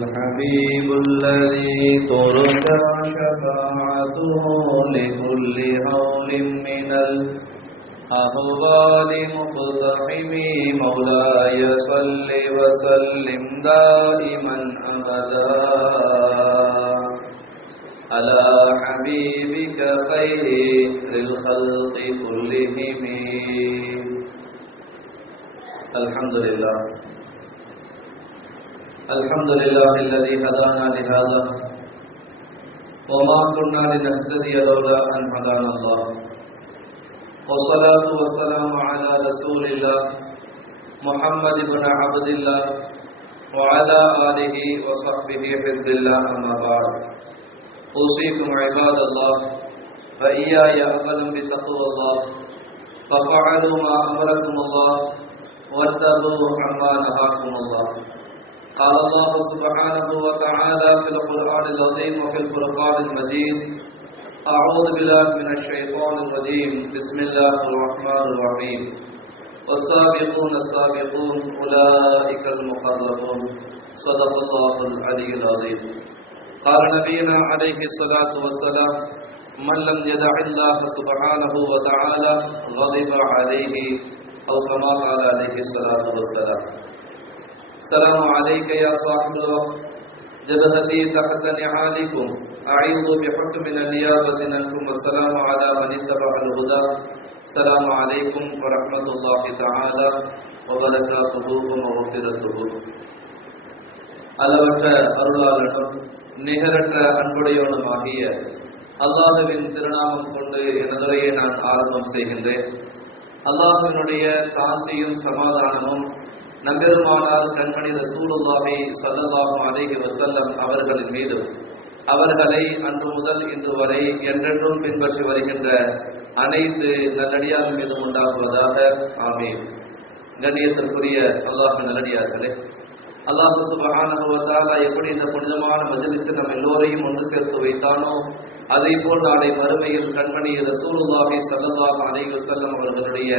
الحبيب الذي ترجى شفاعته لكل هول من الأهوال مقتحم مولاي صل وسلم دائما أبدا على حبيبك خير الخلق كلهم. الحمد لله الحمد لله الذي هدانا لهذا وما كنا لنهتدي لولا أن هدانا الله، والصلاة والسلام على رسول الله محمد بن عبد الله وعلى آله وصحبه حزب الله. أما بعد، أوصيكم عباد الله فإياي أولا بتقوى الله، ففعلوا ما أمركم الله واتقوا عما نهاكم الله. قال الله سبحانه وتعالى في القرآن العظيم وفي الفرقان المجيد: أعوذ بالله من الشيطان الرجيم، بسم الله الرحمن الرحيم. والسابقون السابقون أولئك المقربون. صدق الله العلي العظيم. قال نبينا عليه الصلاة والسلام: من لم يدع الله سبحانه وتعالى غضب عليه، أو كما قال عليه الصلاة والسلام. السلام عليك يا صاحب الوقت، جبهتي تحت نعالكم، أعيذ بحكم النيابة عنكم، والسلام على من اتبع الهدى. السلام عليكم ورحمة الله تعالى وبركاته ومغفرته. அளவற்ற அருளாளனும் நிகரற்ற அன்புடையவனுமாகிய அல்லாஹ்வின் திருநாமம் கொண்டு எனதுரையை நான் ஆரம்பம் செய்கின்றேன். அல்லாஹ்வினுடைய சாந்தியும் சமாதானமும் நம்பெருமானார் கண்மணி ரசூலுல்லாஹி ஸல்லல்லாஹு அலைஹி வஸல்லம் அவர்களின் மீதும், அவர்களை அன்று முதல் இன்று வரை என்றென்றும் பின்பற்றி வருகின்ற அனைத்து நல்லடியார்கள் மீதும் உண்டாகுவதாக. ஆமீன். கண்ணியத்திற்குரிய அல்லாஹ் நல்லடியார்களே, அல்லாஹ் சுப்ஹானஹு வ தஆலா எப்படி இந்த புனிதமான மஜ்லிஸில் நம் எல்லோரையும் ஒன்று சேர்த்து வைத்தானோ, அதே போல் நாளை மறுமையில் கண்மணி ரசூலுல்லாஹி ஸல்லல்லாஹு அலைஹி வஸல்லம் அவர்களுடைய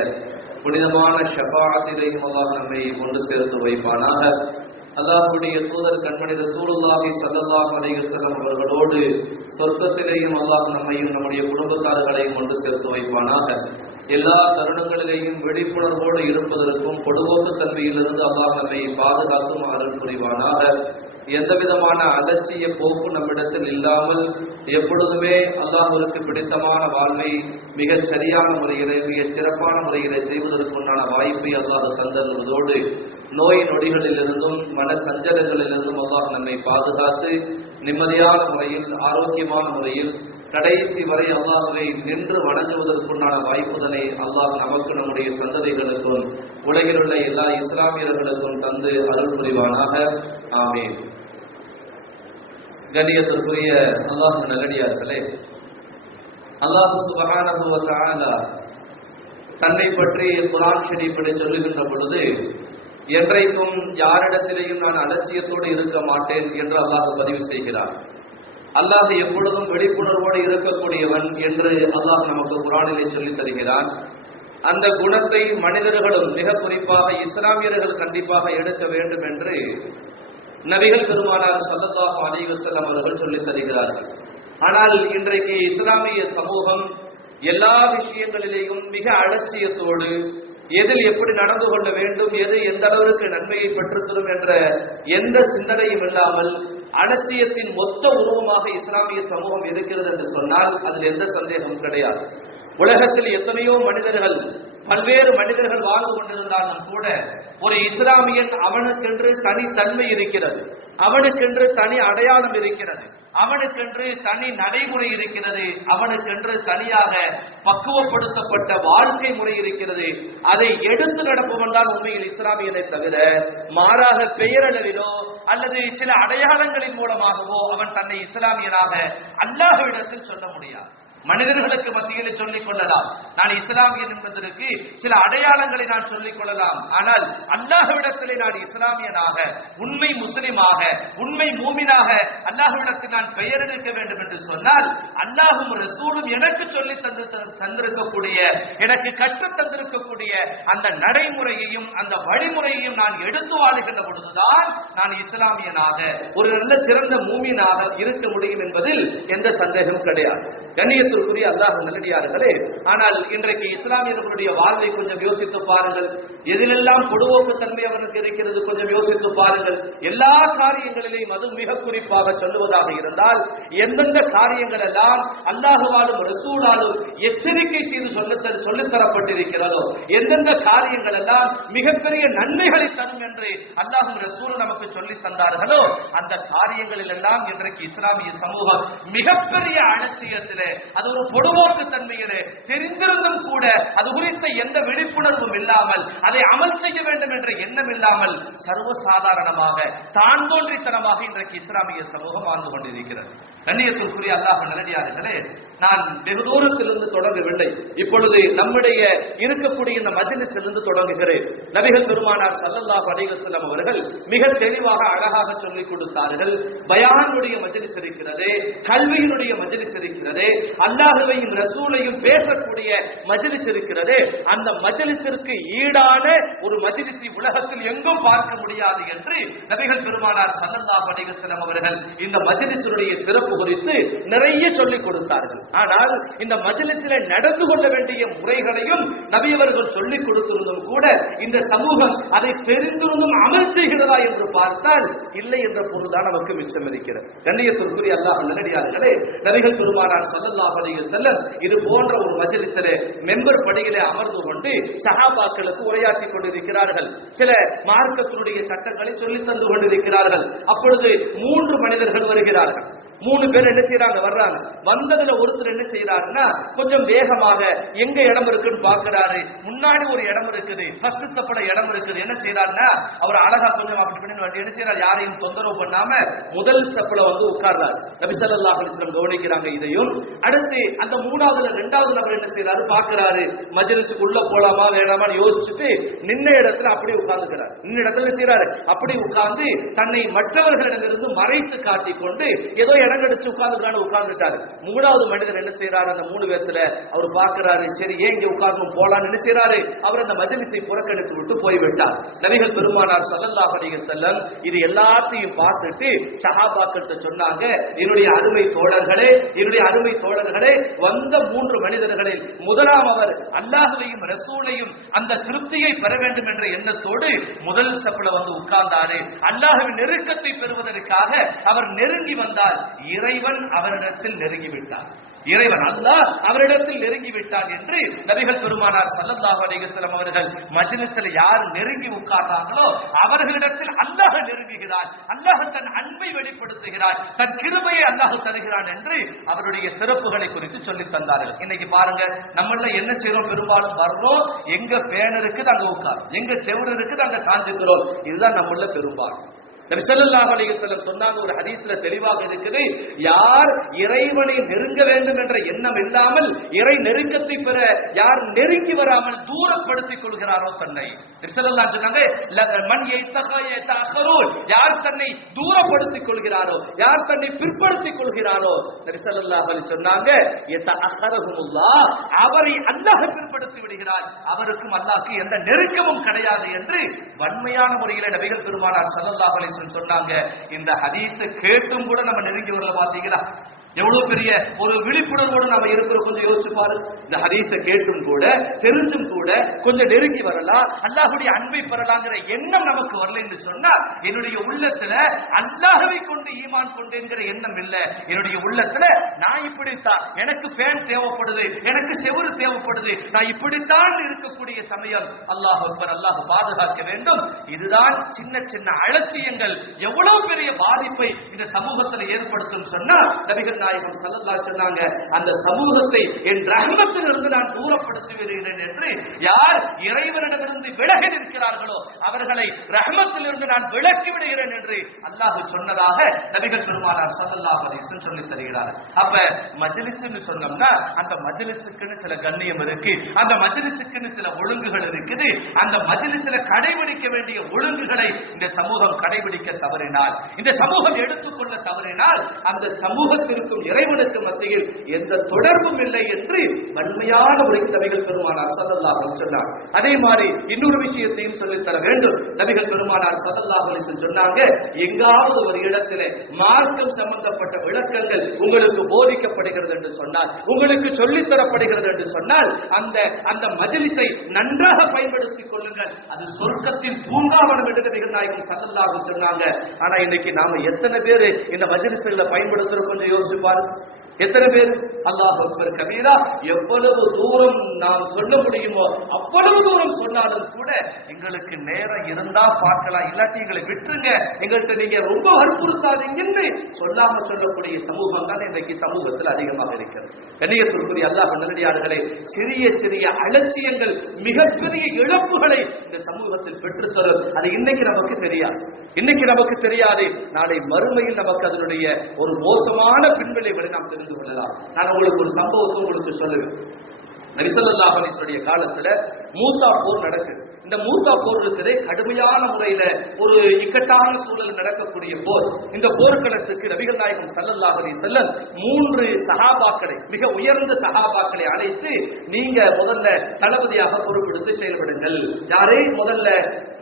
புனிதமான ஷஃபாஅத்திலேயும் அல்லாஹ் நம்மை ஒன்று சேர்த்து வைப்பானாக. அல்லாஹ்வுடைய தூதர் கண்மணி ரசூலுல்லாஹி ஸல்லல்லாஹு அலைஹி வஸல்லம் அவர்களோடு சொர்க்கத்திலேயும் அல்லாஹ் நம்மையும் நம்முடைய குடும்பத்தார்களையும் ஒன்று சேர்த்து வைப்பானாக. எல்லா தருணங்களிலேயும் விழிப்புணர்வோடு இருப்பதற்கும் பொதுபோக்கு தன்மையிலிருந்து அல்லாஹ் நம்மை பாதுகாத்தும் அருள் புரிவானாக. எந்த விதமான அலட்சிய போக்கு நம்மிடத்தில் இல்லாமல் எப்பொழுதுமே அல்லாஹ்விற்கு பிடித்தமான வாழ்வை மிகச் சரியான முறையிலே, மிகச் சிறப்பான முறையிலே செய்வதற்குண்டான வாய்ப்பை அல்லாஹ் தந்தருவதோடு நோய் நொடிகளிலிருந்தும் மன சஞ்சலங்களிலிருந்தும் அல்லாஹ் நம்மை பாதுகாத்து நிம்மதியான முறையில், ஆரோக்கியமான முறையில் கடைசி வரை அல்லாஹ்வை நின்று வணங்குவதற்குண்டான வாய்ப்புதனை அல்லாஹ் நமக்கு, நம்முடைய சந்ததிகளுக்கும் உலகில் உள்ள எல்லா இஸ்லாமியர்களுக்கும் தந்து அருள் புரிவானாக. ஆமீன். கண்ணியத்திற்குரிய அல்லாஹ் நல்லடியார்களே, அல்லாஹ் சுப்ஹானஹு வ தஆலா தன்னை பற்றி குர்ஆன் ஷரீஃபிலே சொல்லுகின்ற பொழுது, என்றைக்கும் யாரிடத்திலேயும் நான் அலட்சியத்தோடு இருக்க மாட்டேன் என்று அல்லாஹ் பதிவு செய்கிறார். அல்லாஹ் எப்பொழுதும் விழிப்புணர்வோடு இருக்கக்கூடியவன் என்று அல்லாஹ் நமக்கு குர்ஆனிலே சொல்லி தருகிறான். அந்த குணத்தை மனிதர்களும், மிக குறிப்பாக இஸ்லாமியர்கள் கண்டிப்பாக எடுக்க வேண்டும் என்று நபிகள் பெருமானார் ஸல்லல்லாஹு அலைஹி வஸல்லம் அவர்கள் சொல்லித் தருகிறார்கள். ஆனால் இன்றைக்கு இஸ்லாமிய சமூகம் எல்லா விஷயங்களிலேயும் மிக அலட்சியத்தோடு, எதில் எப்படி நடந்து கொள்ள வேண்டும், எது எந்த அளவிற்கு நன்மையை பெற்றுத்தரும் என்ற எந்த சிந்தனையும் இல்லாமல் அலட்சியத்தின் மொத்த உருவமாக இஸ்லாமிய சமூகம் இருக்கிறது என்று சொன்னால் அதில் எந்த சந்தேகமும் கிடையாது. உலகத்தில் எத்தனையோ மனிதர்கள், பல்வேறு மனிதர்கள் வாழ்ந்து கொண்டிருந்தாலும் கூட ஒரு இஸ்லாமியன் அவனுக்கென்று தனி தன்மை இருக்கிறது, அவனுக்கென்று தனி அடையாளம் இருக்கிறது, அவனுக்கென்று தனி நடைமுறை இருக்கிறது, அவனுக்கென்று தனியாக பக்குவப்படுத்தப்பட்ட வாழ்க்கை முறை இருக்கிறது. அதை எடுத்து நடப்பவன் தான் உண்மையில் இஸ்லாமியனை தவிர, மாறாக பெயரளவிலோ அல்லது சில அடையாளங்களின் மூலமாகவோ அவன் தன்னை இஸ்லாமியனாக அல்லாஹ்விடத்தில் சொல்ல முடியாது. மனிதர்களுக்கு மத்தியில் சொல்லிக் கொள்ளலாம். நான் இஸ்லாமியன் என்பதற்கு சில அடையாளங்களை நான் சொல்லிக் கொள்ளலாம். ஆனால் அல்லாஹ்விடத்திலே நான் இஸ்லாமியனாக, உண்மை முஸ்லிமாக, உண்மை மூமினாக அல்லாஹ்விடத்தில் நான் பெயர் எடுக்க வேண்டும் என்று சொன்னால் அல்லாஹும் ரசூலும் எனக்கு சொல்லி தந்திருக்கக்கூடிய, எனக்கு கற்றுத் தந்திருக்கக்கூடிய அந்த நடைமுறையையும் அந்த வழிமுறையையும் நான் எடுத்து வாழுகின்ற பொழுதுதான் நான் இஸ்லாமியனாக, ஒரு நல்ல சிறந்த மூமினாக இருக்க முடியும் என்பதில் எந்த சந்தேகம் கிடையாது. கண்ணியத்திற்குரிய அல்லாஹ் நல்லடியார்களே, ஆனால் இன்றைக்கு இஸ்லாமியர்களுடைய வாழ்வை கொஞ்சம் யோசித்து பாருங்கள். எதிலெல்லாம் பொதுவோக்கு தன்மை அவருக்கு இருக்கிறது கொஞ்சம் யோசித்து பாருங்கள். எல்லா காரியங்களிலேயும் அது மிக குறிப்பாக சொல்லுவதாக இருந்தால் எந்தெந்த காரியங்கள் எல்லாம் அல்லாஹுவாலும் ரசூலாலும் எச்சரிக்கை செய்து சொல்லித்தரப்பட்டிருக்கிறதோ, எந்தெந்த காரியங்கள் எல்லாம் மிகப்பெரிய நன்மைகளை தரும் என்று அல்லாஹும் ரசூலும் நமக்கு சொல்லி தந்தார்களோ அந்த காரியங்களில் எல்லாம் இன்றைக்கு இஸ்லாமிய சமூகம் மிகப்பெரிய அலட்சியத்திலே, அது ஒரு பொதுவோக்கு தன்மையிலே தெரிந்திருந்தும் கூட அது குறித்த எந்த விழிப்புணர்வும் இல்லாமல், அதை அமல் செய்ய வேண்டும் என்ற எண்ணம் இல்லாமல் சர்வசாதாரணமாக தான் தோன்றித்தனமாக இன்றைக்கு இஸ்லாமிய சமூகம் வாழ்ந்து கொண்டிருக்கிறது. கண்ணியத்திற்குரிய அல்லாஹ் நல்லடியார்களே, நான் வெகு தூரத்திலிருந்து தொடங்கவில்லை. இப்பொழுது நம்முடைய இருக்கக்கூடிய இந்த மஜ்லிஸிலிருந்து தொடங்குகிறேன். நபிகள் பெருமானார் ஸல்லல்லாஹு அலைஹி வஸல்லம் அவர்கள் மிக தெளிவாக அழகாக சொல்லிக் கொடுத்தார்கள். பயானுடைய மஜ்லிஸ் இருக்கிறது, கல்வியினுடைய மஜ்லிஸ் இருக்கிறது, அல்லாஹ்வையும் ரசூலையும் பேசக்கூடிய மஜ்லிஸ் இருக்கிறது. அந்த மஜ்லிஸிற்கு ஈடான ஒரு மஜ்லிஸை உலகத்தில் எங்கும் பார்க்க முடியாது என்று நபிகள் பெருமானார் ஸல்லல்லாஹு அலைஹி வஸல்லம் அவர்கள் இந்த மஜ்லிஸுடைய சிறப்பு குறித்து நிறைய சொல்லிக் கொடுத்தார்கள். ஆனால் இந்த மஜ்லிஸிலே நடந்து கொள்ள வேண்டிய முறைகளையும் நபி அவர்கள் சொல்லிக் கொடுத்திருந்தும் கூட இந்த சமூகம் அதை தெரிந்திருந்தும் அமல் செய்கிறதா என்று பார்த்தால் இல்லை என்ற பொருள்தான் நமக்கு மிச்சம் இருக்கிறது. கண்ணியத்திற்குரிய அல்லாஹ் நல்லடியார்களே, நபிகள் பெருமானார் ஸல்லல்லாஹு அலைஹி வஸல்லம் இது போன்ற ஒரு மஜ்லிஸிலே மெம்பர் படியிலே அமர்ந்து கொண்டு சஹாபாக்களுக்கு உரையாற்றி கொண்டிருக்கிறார்கள். சில மார்க்கத்தினுடைய சட்டங்களை சொல்லித் தந்து கொண்டிருக்கிறார்கள். அப்பொழுது 3 மனிதர்கள் வருகிறார்கள். 3 பேர் என்ன செய்யறாங்க, வர்றாங்க. வந்ததுல ஒருத்தர் என்ன செய்யறாருன்னா கொஞ்சம் வேகமாக எங்க இடம் இருக்குன்னு பாக்குறாரு. முன்னாடி ஒரு இடம் இருக்குது, ஃபர்ஸ்ட் ஸ்டெப்ல இடம் இருக்குது. என்ன செய்யறாருன்னா அவர் அழகா கொஞ்சம் அப்படி பண்ணி என்ன செய்யறாரு, யாரையும் தொந்தரவு பண்ணாம முதல் ஸ்டெப்ல வந்து உட்கார்றாரு. நபி ஸல்லல்லாஹு அலைஹி வஸல்லம் கவனிக்கிறாங்க இதையும். அடுத்து அந்த 3வது 2வது நபர் என்ன செய்யறாரு, பாக்குறாரு. மஜ்லிஸுக்கு உள்ள போலாமா வேணாமான்னு யோசிச்சுட்டு நின்ன இடத்துல அப்படியே உட்கார்ந்துக்கிறார். நின்ன இடத்துல செய்யறாரு, அப்படி உட்கார்ந்து தன்னை மற்றவர்களிடமிருந்து மறைத்து காட்டிக் கொண்டு ஏதோ இடங்கடிச்சு உட்கார்ந்துட்டாரு. 3வது மனிதர் என்ன செய்யறாரு, அந்த 3 பேர்த்துல அவர் பார்க்கிறாரு, சரி ஏன் இங்க உட்கார்ந்து போலான்னு என்ன செய்யறாரு, அவர் அந்த மஜ்லிஸை புறக்கணித்து விட்டு போய்விட்டார். நபிகள் பெருமானார் ஸல்லல்லாஹு அலைஹி வஸல்லம் இது எல்லாத்தையும் பார்த்துட்டு சஹாபாக்கள் சொன்னாங்க, என்னுடைய அருமை தோழர்களே, என்னுடைய அருமை தோழர்களே, வந்த 3 மனிதர்களில் முதலாமவர் அல்லாஹ்வையும் ரசூலையும் அந்த திருப்தியை பெற வேண்டும் என்ற எண்ணத்தோடு முதல் சப்பல வந்து உட்கார்ந்தாரு. அல்லாஹ்வின் நெருக்கத்தை பெறுவதற்காக அவர் நெருங்கி வந்தார். இறைவன் அவரிடத்தில் நெருங்கிவிட்டார். இறைவன் அல்லாஹ் அவரிடத்தில் நெருங்கிவிட்டார் என்று நபிகள் பெருமானார் ஸல்லல்லாஹு அலைஹி வஸல்லம் அவர்கள் மஜ்லிஸில் யார் நெருங்கி உட்கார்ந்தார்களோ அவர்களிடத்தில் அல்லாஹ் நெருங்குகிறார். அல்லாஹ் தன் அன்பை வெளிப்படுத்துகிறார், தன் கிருபையை அல்லாஹ் தருகிறான் என்று அவருடைய சிறப்புகளை குறித்து சொல்லித் தந்தார்கள். இன்னைக்கு பாருங்க, நம்மள என்ன செய்யறோம், பெரும்பாலும் வர்றோம், எங்க ஃபேன் இருக்குது அங்க உட்கார், எங்க செவுரு இருக்குது அங்க சாஞ்சுக்கிறோம். இதுதான் நம்மள பெரும்பாலும். நபி ஸல்லல்லாஹு அலைஹி வஸல்லம் சொன்னாங்க, ஒரு ஹதீஸ்ல தெளிவாக இருக்குது, யார் இறைவனை நெருங்க வேண்டும் என்ற எண்ணம் இல்லாமல் இறை நெருக்கத்தை பெற யார் நெருங்கி வராமல் தூரப்படுத்திக் கொள்கிறாரோ தன்னை, நபி ஸல்லல்லாஹு அலைஹி சொன்னாங்க, மன் யத்தகயதஅഖரூன், யார் தன்னை தூரப்படுத்திக் கொள்கிறாரோ, யார் தன்னை பிற்படுத்திக் கொள்கிறாரோ, நபி ஸல்லல்லாஹு அலைஹி சொன்னாங்க, யத்தஅഖரஹுமுல்லாஹ், அவரை அல்லாஹ் பிற்படுத்தி விடுகிறார், அவருக்கும் அல்லாஹ்க்கு எந்த நெருக்கமும் கிடையாது என்று வன்மையான முறையில் நபிகள் பெருமானார் ஸல்லல்லாஹு அலைஹி சொன்னாங்க. இந்த ஹதீஸ கேட்டும் கூட நம்ம நெருங்கி வரல. பாத்தீங்களா எவ்வளவு பெரிய ஒரு விழிப்புணர்வோடு நாம இருக்கிறோம், கொஞ்சம் யோசிச்சு பாரு. இந்த ஹதீஸ கேட்டும் கூட தெரிஞ்சும் கூட கொஞ்சம் நெருங்கி வரலாம், அல்லாஹ்வுடைய அன்பை பெறலாங்கிற எண்ணம் நமக்கு வரல என்று சொன்னா என்னுடைய உள்ளத்துல அல்லாஹ்வை கொண்டு ஈமான் கொண்டேங்கிற எண்ணம் இல்ல. என்னுடைய உள்ளத்துல நான் இப்படித்தான், எனக்கு ஃபேன் தேவைப்படுது, எனக்கு செவுரு தேவைப்படுது, நான் இப்படித்தான் இருக்கக்கூடிய சமயம் அல்லாஹ் அக்பர், அல்லாஹ் பாதுகாக்க வேண்டும். இதுதான் சின்ன சின்ன அலட்சியங்கள் எவ்வளவு பெரிய பாதிப்பை இந்த சமூகத்தில் ஏற்படுத்தும் சொன்னா நபிகள் நபிகள் நாயகம் ஸல்லல்லாஹு அலைஹி சொன்னாங்க, அந்த சமூகத்தை என் ரஹ்மத்திலிருந்து நான் தூரப்படுத்தி வருகிறேன் என்று. யார் இறைவனிடமிருந்து விலகி நிற்கிறார்களோ அவர்களை ரஹ்மத்திலிருந்து நான் விலக்கி விடுகிறேன் என்று அல்லாஹ் சொன்னதாக நபிகள் பெருமானார் ஸல்லல்லாஹு அலைஹி வஸல்லம் சொல்லி தருகிறார். அப்ப மஜ்லிஸ்னு சொன்னோம்னா அந்த மஜ்லிஸுக்குன்னு சில கண்ணியம் இருக்கு, அந்த மஜ்லிஸுக்குன்னு சில ஒழுங்குகள் இருக்குது. அந்த மஜ்லிஸ்ல கடைபிடிக்க வேண்டிய ஒழுங்குகளை இந்த சமூகம் கடைபிடிக்க தவறினால், இந்த சமூகம் எடுத்துக்கொள்ள தவறினால், அந்த சமூகத்திற்கும் இறைவனுக்கு மத்தியில் எந்த தொடர்பும் இல்லை என்று வன்மையான ஒரு நபிகள் பெருமானார் ஸல்லல்லாஹு அலைஹி சொன்னார். அதே மாதிரி இன்னொரு விஷயத்தையும் சொல்லித் தர வேண்டும். நபிகள் பெருமானார் ஸல்லல்லாஹு அலைஹி சொன்னாங்க, எங்காவது ஒரு இடத்திலே மார்க்கம் சம்பந்தப்பட்ட விளக்கங்கள் உங்களுக்கு போதிக்கப்படுகிறது என்று சொன்னால், உங்களுக்கு சொல்லித் தரப்படுகிறது என்று சொன்னால், அந்த மஜ்லிஸை நன்றாக பயன்படுத்திக் கொள்ளுங்கள். அது சொர்க்கத்தின் பூங்காவனம் என்று நபிகள் நாயகம் ஸல்லல்லாஹு அலைஹி சொன்னாங்க. ஆனா இன்னைக்கு நாம எத்தனை பேர் இந்த மஜ்லிஸ்களை பயன்படுத்துறோம் கொஞ்சம் யோசிச்சு பாருங்க. எத்தனை பேர் அல்லாஹ் அக்பர் கபீரா எவ்வளவு தூரம் நாம் சொல்ல முடியுமோ அவ்வளவு தூரம் சொன்னாலும் கூட எங்களுக்கு நேரம் இருந்தா பார்க்கலாம், இல்லாட்டி எங்களை விட்டுருங்க, எங்கள்கிட்ட நீங்க ரொம்ப வற்புறுத்தாதீங்கன்னு சொல்லாம சொல்லக்கூடிய சமூகம் தான் இன்றைக்கு சமூகத்தில் அதிகமாக இருக்கிறது. கண்ணியத்திற்குரிய அல்லாஹ் நல்லடியார்களே, சிறிய சிறிய அலட்சியங்கள் மிகப்பெரிய இழப்புகளை இந்த சமூகத்தில் பெற்றுத்தரும். அது இன்னைக்கு நமக்கு தெரியாது, இன்னைக்கு நமக்கு தெரியாது, நாளை மறுமையில் நமக்கு அதனுடைய ஒரு மோசமான பின்விளைவுகளை நாம் தெரிந்து கொள்ளலாம். நான் உங்களுக்கு ஒரு சம்பவத்தை உங்களுக்கு சொல்லுவேன். நபி ஸல்லல்லாஹு அலைஹி வஸல்லம் காலத்துல மூத்தா போர் நடக்குது. இந்த மூத்தா போர் இருக்கிறதே கடுமையான முறையில ஒரு இக்கட்டான சூழல் நடக்கக்கூடிய போர். இந்த போர்க்களத்துக்கு நபிகள் நாயகம் ஸல்லல்லாஹு அலைஹி வஸல்லம் 3 சஹாபாக்களை, மிக உயர்ந்த சஹாபாக்களை அழைத்து, நீங்க முதல்ல தளபதியாக பொறுப்பெடுத்து செயல்படுங்கள். யாரே முதல்ல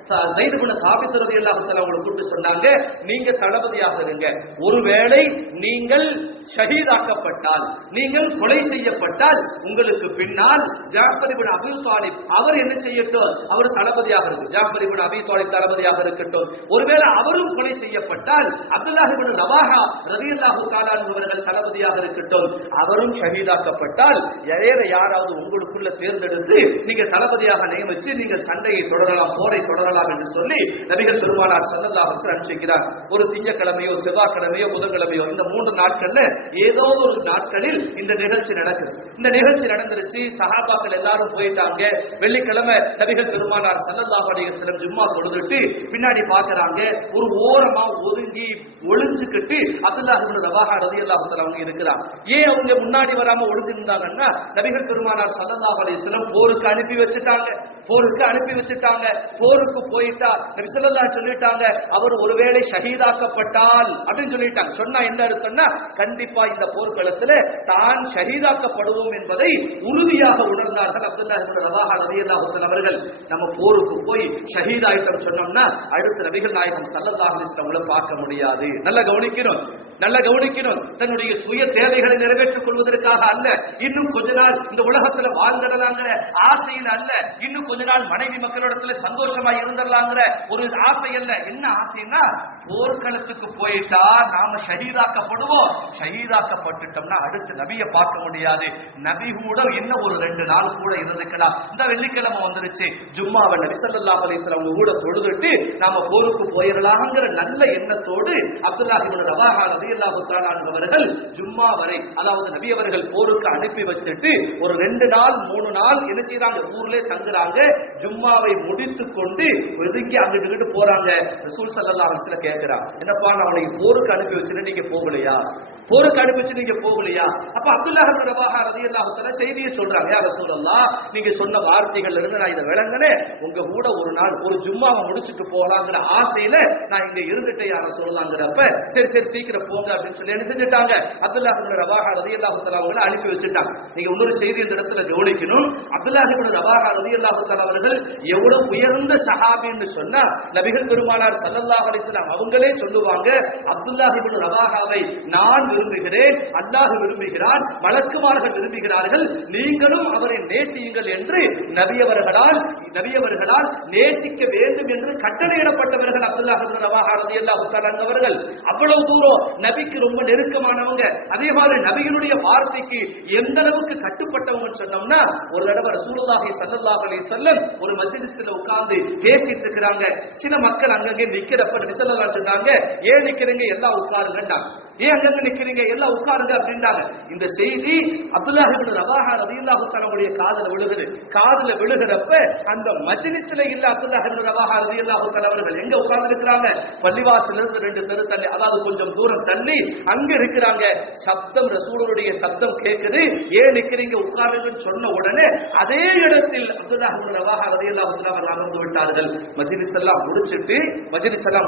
ஸைத் இப்னு சாபித் ரலியல்லாஹு தஆலா அவங்களை கூப்பிட்டு சொன்னாங்க, நீங்க தளபதியாக இருங்க. ஒருவேளை நீங்கள் ஷஹீதாக்கப்பட்டால், நீங்கள் கொலை செய்யப்பட்டால், உங்களுக்கு பின்னால் ஜாஃபர் இப்னு அபீ தாலிப் அவர் என்ன செய்யட்டும், அவர் தளபதியாக இருக்கும். ஜாஃபர் இப்னு அபீ தாலிப் தளபதியாக இருக்கட்டும். ஒருவேளை அவரும் கொலை செய்யப்பட்டால் அப்துல்லாஹ் இப்னு ரவாஹா ரலியல்லாஹு தஆலா அவர்கள் தளபதியாக இருக்கட்டும். அவரும் ஷஹீதாக்கப்பட்டால் வேற யாராவது உங்களுக்குள்ள தேர்ந்தெடுத்து நீங்க தளபதியாக நியமிச்சு நீங்கள் சண்டையை தொடரலாம், போரை தொடரலாம் என்று சொல்லி நபிகள் பெருமானார் ஸல்லல்லாஹு அலைஹி வஸல்லம் அனுப்பிக்கிறார். ஒரு திங்கட்கிழமையோ செவ்வாய்க்கிழமையோ புதன்கிழமையோ இந்த 3 நாட்கள்ல ஏதோ ஒரு நாட்களில் இந்த நிகழ்ச்சி நடக்குது. இந்த நிகழ்ச்சி நடந்துருச்சு, சஹாபாக்கள் எல்லாரும் போயிட்டாங்க. வெள்ளிக்கிழமை நபிகள் பெருமானார் ஸல்லல்லாஹு அலைஹி வஸல்லம் ஜும்மா தொழுதுட்டு பின்னாடி பார்க்கறாங்க, ஒரு ஓரமா ஒதுங்கி ஒளிஞ்சுக்கிட்டு அப்துல்லாஹ் இப்னு ரவாஹா ரலியல்லாஹு தஆலா அவங்க இருக்கிறாங்க. ஏன் அவங்க முன்னாடி வராம ஒளிஞ்சு இருந்தாங்கன்னா, நபிகள் பெருமானார் ஸல்லல்லாஹு அலைஹி வஸல்லம் போருக்கு அனுப்பி வச்சுட்டாங்க. போருக்கு போயிட்டா நபி ஸல்லல்லாஹு அலைஹி சொல்லிட்டாங்க, அவர் ஒருவேளை ஷஹீதாக்கப்பட்டால் அப்படின்னு சொல்லிட்டாங்க. சொன்னா என்ன அர்த்தம்னா, கண்டிப்பா இந்த போர்க்களத்துல தான் ஷஹீதாக்கப்படுவோம் என்பதை உறுதியாக உணர்ந்தார்கள் அப்துல்லாஹ் இப்னு ரவாஹா ரலியல்லாஹு தஆலா அவர்கள். நம்ம போருக்கு போய் ஷஹீதாயிட்டம் சொன்னோம்னா அடுத்த நபிகள் நாயகம் ஸல்லல்லாஹு அலைஹி வஸல்லம் பார்க்க முடியாது. நல்லா கவனிக்கணும். தன்னுடைய சுய தேவைகளை நிறைவேற்றிக் கொள்வதற்காக அல்ல, இன்னும் கொஞ்ச நாள் இந்த உலகத்துல வாழ்ந்துடலாங்கிற ஆசையில் அல்ல, இன்னும் கொஞ்ச நாள் மனைவி மக்களிடத்துல சந்தோஷமா இருந்துடலாங்கிற ஒரு ஆசை அல்ல. என்ன ஆசைன்னா, போர்க்களத்துக்கு போயிட்டா நாம ஷஹீதாக்கப்படுவோம், ஷஹீதாக்கப்பட்டுட்டோம்னா அடுத்து நபியை பார்க்க முடியாது, நபி கூட இன்னும் ஒரு 2 நாள் கூட இருந்துக்கலாம். இந்த வெள்ளிக்கிழமை வந்துருச்சு, ஜும்மாவை நபி ஸல்லல்லாஹு அலைஹி வஸல்லம் கூட தொழுதுட்டு நாம போருக்கு போயிடலாம்ங்கிற நல்ல எண்ணத்தோடு அப்துல்லாஹ் இப்னு ரவாஹா ரலியல்லாஹு தஆலா அவர்கள் ஜும்மா வரை, அதாவது நபி அவர்கள் போருக்கு அனுப்பி வச்சுட்டு ஒரு 2 நாள் 3 நாள் என்ன செய்யறாங்க, ஊர்ல தங்குறாங்க. ஜும்மாவை முடித்துக் கொண்டு ஒதுங்கி அங்கிட்டு போறாங்க. ரசூல் ஸல்லல்லாஹு அலைஹி வஸல்லம் கேட்கிறாங்க, என்னப்பா நான் உங்களை போருக்கு அனுப்பி வச்சுட்டு நீங்க போகலையா? அப்ப அப்துல்லாஹ் இப்னு ரவாஹா ரலியல்லாஹு தஆலா செய்தியை சொல்றாங்க, யா ரசூலல்லாஹ், நீங்க சொன்ன வார்த்தைகள்ல இருந்து நான் இதை விளங்கினேன், உங்க கூட ஒரு நாள் ஒரு ஜும்மாவை முடிச்சுட்டு போகலாங்கிற ஆசையில நான் இங்க இருந்துட்டேன் யா ரசூலல்லாஹ்ங்கறப்ப, சரி சீக்கிரம் போங்க அப்படின்னு சொல்லி என்ன செஞ்சுட்டாங்க, அப்துல்லாஹ் இப்னு ரவாஹா ரலியல்லாஹு தஆலா அவங்களை அனுப்பி வச்சுட்டாங்க. நீங்க இன்னொரு செய்தி இந்த இடத்துல கவனிக்கணும், அப்துல்லாஹ் இப்னு ரவாஹா ரலியல்லாஹு தஆலா அவர்கள் எவ்வளவு உயர்ந்த சஹாபின்னு சொன்னா, நபிகள் பெருமானார் ஸல்லல்லாஹு அலைஹி வஸல்லம் அவங்களே சொல்லுவாங்க, அப்துல்லாஹ் இப்னு ரவாஹாவை நான் விரும்புகிறேன், அல்லாஹ் விரும்புகிறான், மலக்குமார்கள் விரும்புகிறார்கள், நீங்களும் அவரை நேசியுங்கள் என்று நபியவர்களால் நேசிக்க வேண்டும் என்று கட்டளையிடப்பட்டவர்கள் அப்துல்லாஹ் இப்னு ரவாஹா ரலியல்லாஹு தஆலா அவர்கள். அவ்வளவு தூரம் நபிக்கு ரொம்ப நெருக்கமானவங்க. அதே மாதிரி நபியினுடைய வார்த்தைக்கு எந்த அளவுக்கு கட்டுப்பட்டவங்க சொன்னோம்னா, ஒரு தடவை ரசூலுல்லாஹி ஸல்லல்லாஹு அலைஹி வஸல்லம் ஒரு மஜ்லிஸ்ல உட்கார்ந்து பேசிட்டு இருக்காங்க. சில மக்கள் அங்கங்கே நிக்கிறப்ப நபி ஸல்லல்லாஹு அலைஹி வஸல்லம் சொன்னாங்க, ஏன் நிக்கிறீங்க, எல்லாம் உட்காருங்கன்னாங்க. ஏன் அங்க நிக்கிறீங்க, எல்லாம் உட்காருங்க அப்படின்றாங்க. இந்த செய்தி அப்துல்லாஹ் இப்னு ரவாஹா ரலியல்லாஹு தஆலாவுடைய காதுல விழுகுது. காதுல விழுகிறப்ப அந்த மஜ்லிஸ்ல இல்ல அப்துல்லாஹ் இப்னு ரவாஹா ரலியல்லாஹு தஆலா அவர்கள் எங்க உட்கார்ந்து இருக்கிறாங்க, பள்ளிவாசல்ல இருந்து 2 தெரு தள்ளி, அதாவது கொஞ்சம் தூரம் தள்ளி அங்க இருக்கிறாங்க. சப்தம் ரசூலுடைய சப்தம் கேட்குது. ஏன் நிக்கிறீங்க உட்காருங்கன்னு சொன்ன உடனே அதே இடத்தில் அப்துல்லாஹ் இப்னு ரவாஹா ரலியல்லாஹு தஆலா அவர்கள் அமர்ந்து விட்டார்கள். மஜ்லிஸ் எல்லாம்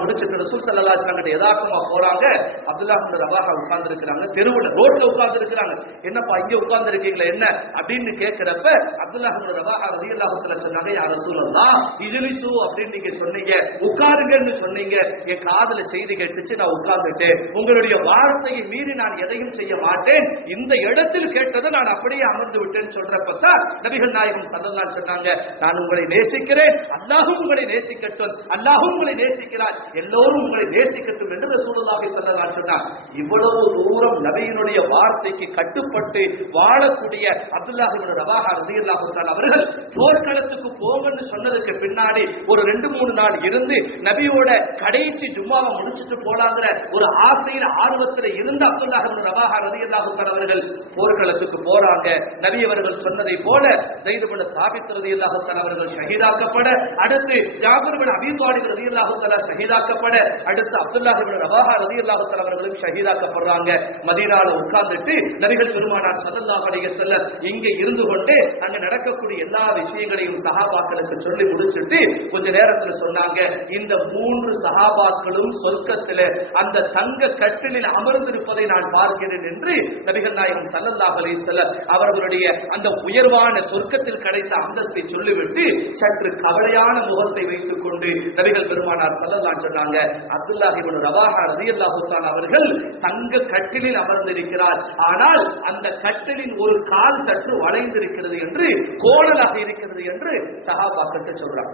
முடிச்சிட்டு ரசூல் ஸல்லல்லாஹு அலைஹி வஸல்லம் யதார்த்தமா போறாங்க. அப்துல்லாஹ் இப்னு ரவாஹா உட்கார்ந்து இருக்கிறாங்க, தெருவுல ரோட்ல உட்கார்ந்து இருக்கிறாங்க. என்னப்பா இங்க உட்கார்ந்து இருக்கீங்களா என்ன அப்படின்னு கேட்கிறப்ப அப்துல்லாஹ் இப்னு ரவாஹா ரலியல்லாஹு தஆலா சொன்னாங்க, யா ரசூலல்லாஹ் இஜ்லிசு அப்படின்னு நீங்க சொன்னீங்க, உட்காருங்கன்னு சொன்னீங்க. என் காதுல செய்தி கேட்டுச்சு, நான் உட்கார்ந்துட்டேன். உங்களுடைய வார்த்தையை மீறி நான் எதையும் செய்ய மாட்டேன். இந்த இடத்தில் கேட்டதை நான் அப்படியே அமர்ந்து விட்டேன்னு சொல்றப்பதான் நபிகள் நாயகம் ஸல்லல்லாஹு அலைஹி சொன்னாங்க, நான் உங்களை நேசிக்கிறேன், அல்லாஹ்வும் உங்களை நேசிக்கட்டும், அல்லாஹ்வும் உங்களை நேசிக்கிறார், எல்லோரும் உங்களை நேசிக்கட்டும் என்று ரசூலுல்லாஹி ஸல்லல்லாஹு அலைஹி வஸல்லம். இவ்வளவு தூரம் நபியினுடைய வார்த்தைக்கு கட்டுப்பட்டு வாழக்கூடிய அப்துல்லாஹ் இப்னு ரவாஹா ரலியல்லாஹு தஆலா அவர்கள் போர்க்களத்துக்கு போங்கன்னு சொன்னதுக்கு பின்னாடி ஒரு 2-3 நாள் இருந்து நபியோட கடைசி ஜும்மாவை முடிச்சிட்டு போலாங்கிற ஒரு ஆசையில ஆர்வத்தில் இருந்த அப்துல்லாஹ் இப்னு ரவாஹா ரலியல்லாஹு தஆலா அவர்கள் போர்க்களத்துக்கு போறாங்க. நபி அவர்கள் சொன்னதை போல ஸைத் இப்னு சாபித் ரலியல்லாஹு தஆலா அவர்கள் ஷஹீதாக்கப்பட, அடுத்து ஜாஃபர் இப்னு அபீ தாலிப் ரலியல்லாஹு தஆலா ஷஹீதாக்கப்பட, அடுத்து அப்துல்லாஹ் இப்னு ரவாஹா ரலியல்லாஹு தஆலா அவர்களும் ஷஹீதாக்கப்படுறாங்க. மதீனால உட்கார்ந்துட்டு நபிகள் பெருமானார் ஸல்லல்லாஹு அலைஹி வஸல்லம் இங்க இருந்து கொண்டு அங்க நடக்கக்கூடிய எல்லா விஷயங்களையும் சஹாபாக்களுக்கு சொல்லி முடிச்சிட்டு கொஞ்ச நேரத்துல சொன்னாங்க, இந்த 3 சஹாபாக்களும் சொர்க்கத்திலே அந்த தங்க கட்டிலில் அமர்ந்திருப்பதை நான் பார்க்கிறேன் என்று நபிகள் நாயகம் ஸல்லல்லாஹு அலைஹி வஸல்லம் அவர்களுடைய அந்த உயர்வான சொர்க்கத்தில் கிடைத்த அந்தஸ்தை சொல்லிவிட்டு சற்று கவலையான முகத்தை வைத்துக் கொண்டு நபிகள் பெருமானார் ஸல்லல்லாஹு அலைஹி சொன்னாங்க, அப்துல்லாஹ் இப்னு ரவாஹா ரலியல்லாஹு தஆலா அவர்கள் தங்க கட்டிலில் அமர்ந்திருக்கிறார், ஆனால் அந்த கட்டிலின் ஒரு கால் சற்று வளைந்திருக்கிறது என்று, கோணலாக இருக்கிறது என்று சஹாபாக்கள் சொல்றாங்க.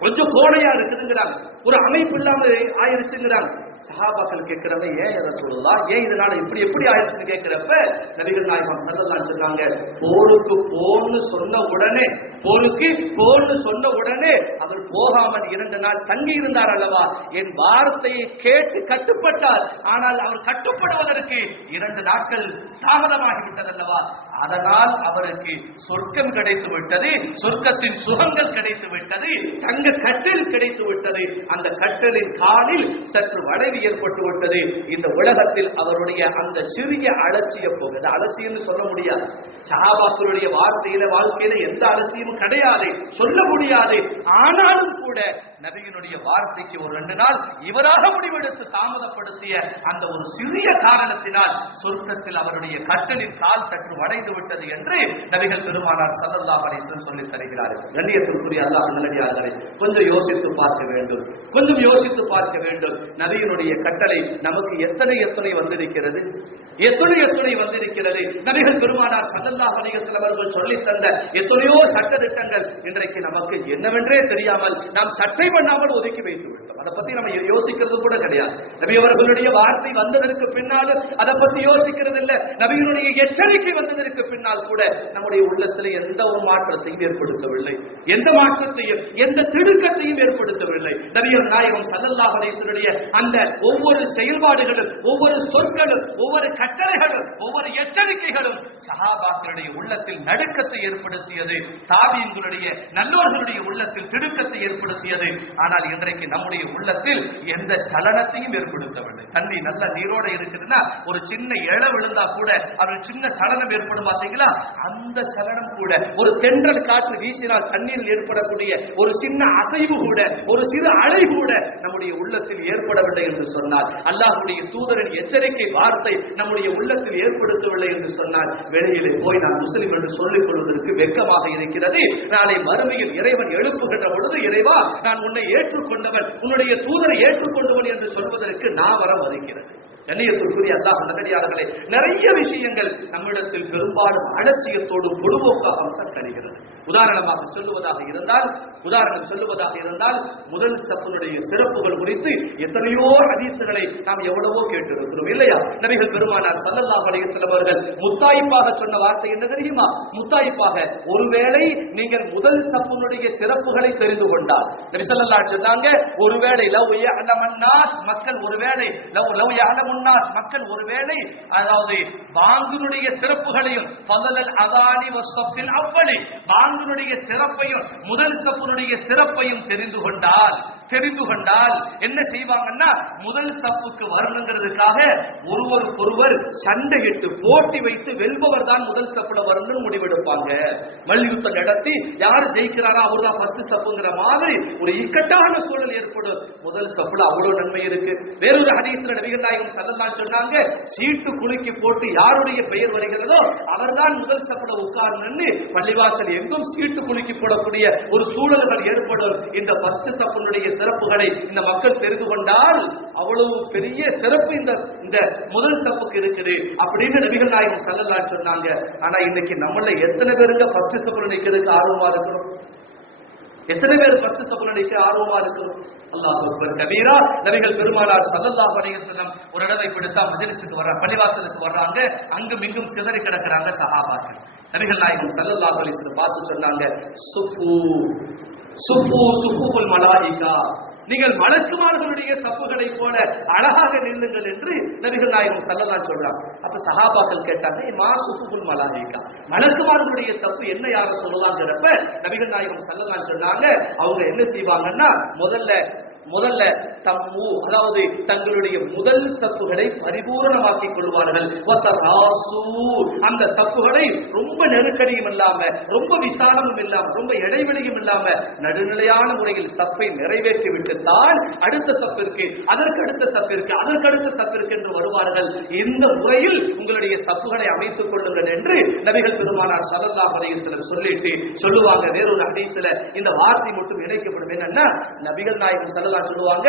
கொஞ்சம் கோணையா இருக்குதுங்கிறாங்க, ஒரு அமைப்பு இல்லாம ஆயிருச்சுங்கிறாங்க. சஹாபாக்கள் கேட்கிறவங்க, ஏன் ரசூலுல்லாஹ் ஏன் இதனால இப்படி எப்படி ஆயிடுச்சுன்னு கேட்கிறப்ப நபிகள் நாயகம் ஸல்லல்லாஹு அலைஹி சொன்னாங்க, போருக்கு போன்னு சொன்ன உடனே அவர் போகாமல் 2 நாள் தங்கி இருந்தார் அல்லவா, என் வார்த்தையை கேட்டு கட்டுப்பட்டார். ஆனால் அவர் கட்டுப்படுவதற்கு 2 நாட்கள் தாமதமாகிவிட்டது அல்லவா, அதனால் அவருக்கு சொர்க்கம் கிடைத்து விட்டது, சொர்க்கத்தின் சுகங்கள் கிடைத்து விட்டது, தங்க கட்டில் கிடைத்து விட்டது. அந்த கட்டிலின் காலில் சற்று வளைவு ஏற்பட்டு விட்டது. இந்த உலகத்தில் அவருடைய அந்த சிறிய அலட்சிய போகுது, அலட்சியம் சொல்ல முடியாது. சஹாபாக்களுடைய வாழ்க்கையில எந்த அலட்சியமும் கிடையாது, சொல்ல முடியாது. ஆனாலும் கூட நபியினுடைய வார்த்தைக்கு ஒரு 2 நாள் இவராக முடிவெடுத்து தாமதப்படுத்திய அந்த ஒரு சிறிய காரணத்தினால் சொர்க்கத்தில் அவருடைய கட்டலின் கால் சற்று வளைந்து விட்டது என்று நபிகள் பெருமானார் ஸல்லல்லாஹு அலைஹி வஸல்லம் சொல்லித் தருகிறார்கள். கண்ணியத்திற்குரிய அல்லாஹ் நல்லடியார்களே, கொஞ்சம் யோசித்து பார்க்க வேண்டும், கொஞ்சம் யோசித்து பார்க்க வேண்டும். நபியினுடைய கட்டளை நமக்கு எத்தனை வந்திருக்கிறது, எத்தனை வந்திருக்கிறது. நபிகள் பெருமானார் ஸல்லல்லாஹு அலைஹி வஸல்லம் அவர்கள் சொல்லித் தந்த எத்தனையோ சட்டதிட்டங்கள் இன்றைக்கு நமக்கு என்னவென்றே தெரியாமல் நாம் சட்டை பண்ணாமல் ஒதுக்கி வைத்து விட்டோம். அதை பத்தி நம்ம யோசிக்கிறது கூட கிடையாது. நபி அவர்களுடைய வார்த்தை வந்ததற்கு பின்னாலும் அதை பத்தி யோசிக்கிறது இல்லை. நபியினுடைய எச்சரிக்கை வந்ததற்கு பின்னால் கூட நம்முடைய உள்ளத்தில் எந்த ஒரு மாற்றத்தையும் ஏற்படுத்தவில்லை, எந்த மாற்றத்தையும் எந்த திடுக்கத்தையும் ஏற்படுத்தவில்லை. நபிகள் நாயகம் ஸல்லல்லாஹு அலைஹி வஸல்லம் அந்த ஒவ்வொரு செயல்பாடுகளும், ஒவ்வொரு சொற்களும், ஒவ்வொரு கட்டளைகளும், ஒவ்வொரு எச்சரிக்கைகளும் சஹாபாக்களுடைய உள்ளத்தில் நடுக்கத்தை ஏற்படுத்தியது, தாபீன்களுடைய நல்லோர்களுடைய உள்ளத்தில் திடுக்கத்தை ஏற்படுத்தியது. ஆனால் இன்றைக்கு நம்முடைய உள்ளத்தில் எந்த சலனத்தையும் ஏற்படுத்தவில்லை. தண்ணி நல்ல நீரோட இருக்குதுன்னா ஒரு சின்ன இழை விழுந்தா கூட அது சின்ன சலனம் ஏற்படும் பார்த்தீங்களா, அந்த சலனம் கூட, ஒரு தென்றல் காற்று வீசினால் தண்ணீரில் ஏற்படக்கூடிய ஒரு சின்ன அசைவு கூட, ஒரு சிறு அலை கூட நம்முடைய உள்ளத்தில் ஏற்படவில்லை என்று சொன்னார். அல்லாஹ்வுடைய தூதரின் எச்சரிக்கை வார்த்தை நம்முடைய உள்ளத்தில் ஏற்படுத்தவில்லை என்று சொன்னார். வெளியிலே போய் நான் முஸ்லிம் என்று சொல்லிக் கொள்வதற்கு வெட்கமாக இருக்கிறது. நாளை மறுமையில் இறைவன் எழுப்புகின்ற பொழுது, இறைவா நான் உன்னை ஏற்றுக்கொண்டவன், உன்னுடைய தூதரை ஏற்றுக்கொண்டவன் என்று சொல்வதற்கு நான் வர வருகிறது. கண்ணியத்திற்குரிய அல்லாஹ் நல்லடியார்களே, நிறைய விஷயங்கள் நம்மிடத்தில் பெரும்பாலும் அலட்சியத்தோடு பொதுவோக்காக தருகிறது. உதாரணமாக சொல்லுவதாக இருந்தால் முதல் ஸ்டெப்பினுடைய சிறப்புகள் குறித்து எத்தனையோ ஹதீஸ்களை நாம் எவ்வளவோ கேட்டிருக்கிறோம் இல்லையா? நபிகள் பெருமானார் ஸல்லல்லாஹு அலைஹி வஸல்லம் அவர்கள் முத்தாய்ப்பாக சொன்ன வார்த்தை என்ன தெரியுமா? முத்தாய்ப்பாக, ஒருவேளை நீங்கள் முதல் ஸ்டெப்பினுடைய சிறப்புகளை தெரிந்து கொண்டால், நபி ஸல்லல்லாஹு அலைஹி வஸல்லம் சொன்னாங்க, ஒருவேளை லவ் யஅலமன் நாஸ், மக்கள் ஒருவேளை லவ் யஅலமுன் அன்னாஸ் மக்கள் ஒருவேளை அதாவது பாங்கினுடைய சிறப்புகளையும் ஃபதலல் அதானி வஸ்ஸஃபில் அவ்வலி பாங்கினுடைய சிறப்பையும் முதல் சப்புனுடைய சிறப்பையும் தெரிந்து கொண்டால் என்ன செய்வாங்கன்னா முதல் சப்புக்கு வரணுங்கிறதுக்காக ஒருவருக்கொருவர் சண்டையிட்டு போட்டி வைத்து வெல்பவர் தான் முதல் சப்புல வரணும்னு முடிவெடுப்பாங்க. மல்யுத்தம் நடத்தி யார் ஜெயிக்கிறாரோ அவர் தான் ஃபர்ஸ்ட் சப்புங்கிற மாதிரி ஒரு இக்கட்டான சூழல் ஏற்படும். முதல் சப்புல அவ்வளவு நன்மை இருக்கு. வேறொரு ஹதீஸ்ல நபிகள் நாயகம் ஸல்லல்லாஹு அலைஹி சொன்னாங்க, சீட்டு குலுக்கி போட்டு யாருடைய பெயர் வருகிறதோ அவர்தான் முதல் சப்புல உட்கார்ந்து பள்ளிவாசல் எங்கும் சீட்டு குலுக்கி போடக்கூடிய ஒரு சூழல்கள் ஏற்படும். இந்த ஃபர்ஸ்ட் சப்புனுடைய சிறப்புகளை இந்த மக்கள் தெரிந்து கொண்டால் அவ்வளவு பெரிய சிறப்பு இந்த முதல் சப்புக்கு இருக்குது அப்படின்னு நபிகள் நாயகம் ஸல்லல்லாஹு அலைஹி சொன்னாங்க. ஆனா இன்னைக்கு நம்மள எத்தனை பேருங்க ஃபர்ஸ்ட் சப்புல நிக்கிறதுக்கு ஆர்வமா இருக்கிறோம்? எத்தனை பேர் ஃபர்ஸ்ட் சப்புல நிக்க ஆர்வமா இருக்கிறோம்? அல்லாஹ் அக்பர் கபீரா. நபிகள் பெருமானார் ஸல்லல்லாஹு அலைஹி வஸல்லம் ஒரு தடவை பிடித்தா மஜ்லிஸுக்கு வர்றாங்க, பள்ளிவாசலுக்கு வர்றாங்க. அங்கும் இங்கும் சிதறி கிடக்குறாங்க சஹாபாக்கள். நபிகள் நாயகம் ஸல்லல்லாஹு அலைஹி வஸல்லம் பார்த்து சொன்னாங்க, சுஃபு சுஃபு சுஃபுல் மலாயிகா, நீங்கள் மலக்குமார்களுடைய சப்புகளை போல அழகாக நில்லுங்கள் என்று நபிகள் நாயகம் ஸல்லல்லாஹு அலைஹி சொல்றாங்க. அப்ப சஹாபாக்கள் கேட்டாங்க, மா சுஃபுல் மலாயிகா, மலக்குமார்களுடைய சப்பு என்ன யார சொல்லலாம்ங்கிறப்ப நபிகள் நாயகம் ஸல்லல்லாஹு அலைஹி சொன்னாங்க, அவங்க என்ன செய்வாங்கன்னா முதல்ல தம்மு அதாவது தங்களுடைய முதல் சப்புகளை பரிபூரணமாக்கிக் கொள்வார்கள். அந்த சப்புகளை ரொம்ப நெருக்கடியும் இல்லாம ரொம்ப விசாலமும் இல்லாம ரொம்ப இடைவெளியும் இல்லாம நடுநிலையான முறையில் சப்பை நிறைவேற்றி விட்டுத்தான் அடுத்த சப்பிற்கு அதற்கடுத்த சப்பிற்கு என்று வருவார்கள். இந்த முறையில் உங்களுடைய சப்புகளை அமைத்துக் கொள்ளுங்கள் என்று நபிகள் பெருமானார் ஸல்லல்லாஹு அலைஹி வஸல்லம் சொல்லுவாங்க. வேறொரு ஹதீஸ்ல இந்த வார்த்தை மட்டும் இணைக்கப்படும். என்னன்னா நபிகள் நாயகம் ஸல்லல்லாஹு சொல்லுவாங்க,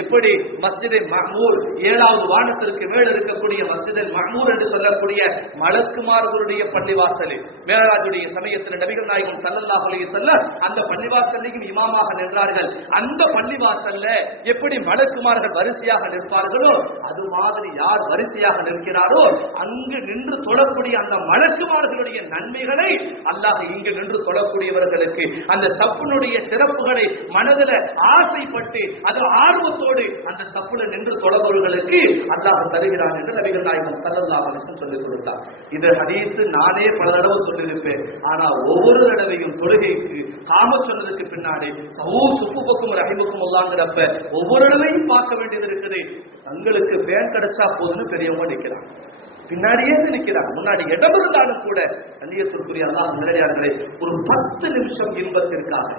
எப்படி மஸ்ஜிதை மஹ்மூர் 7வது வானத்திற்கு மேல் இருக்கக்கூடிய மஸ்ஜிதை மஹ்மூர் என்று சொல்லக்கூடிய மலக்குமார்களுடைய பள்ளிவாசலில் மேராஜுடைய சமயத்தில் நபிகள் நாயகம் ஸல்லல்லாஹு அலைஹி வஸல்லம் அந்த பள்ளிவாசலையும் இமாமாக நின்றார்கள். அந்த பள்ளிவாசல்ல எப்படி மலக்குமார்கள் வரிசையாக நிற்பார்களோ அது மாதிரி யார் வரிசையாக நிற்கிறாரோ அங்கு நின்று தொழக்கூடிய அந்த மலக்குமார்களுடைய நன்மைகளை அல்லாஹ் இங்கு நின்று தொழக்கூடியவர்களுக்கு அந்த சப்புனுடைய சிறப்புகளை மனதில் ஆசைப்பட்டு அது ஆர்வத்தோடு அந்த சப்புல நின்று தொழபவர்களுக்கு அல்லாஹ் தருகிறான் என்று நபிகள் நாயகம் ஸல்லல்லாஹு அலைஹி வஸல்லம் சொல்லிக் கொடுத்தார். இது ஹதீஸ் நானே பல தடவை சொல்லியிருப்பேன். ஆனா ஒவ்வொரு தடவையும் தொழுகைக்கு காம சொன்னதுக்கு பின்னாடி சுஃபுக்கும் ரஹிமுக்கும் அல்லாஹ்ங்கிறப்ப ஒவ்வொரு தடவையும் பார்க்க வேண்டியது இருக்குது. தங்களுக்கு வேன் கிடைச்சா போதுன்னு பெரியவங்க நிற்கிறாங்க, பின்னாடியே நிற்கிறாங்க. முன்னாடி இடம் இருந்தாலும் கூட கண்ணியத்திற்குரிய அல்லாஹ் நல்லடியார்களே, ஒரு 10 நிமிஷம் இன்பத்திற்காக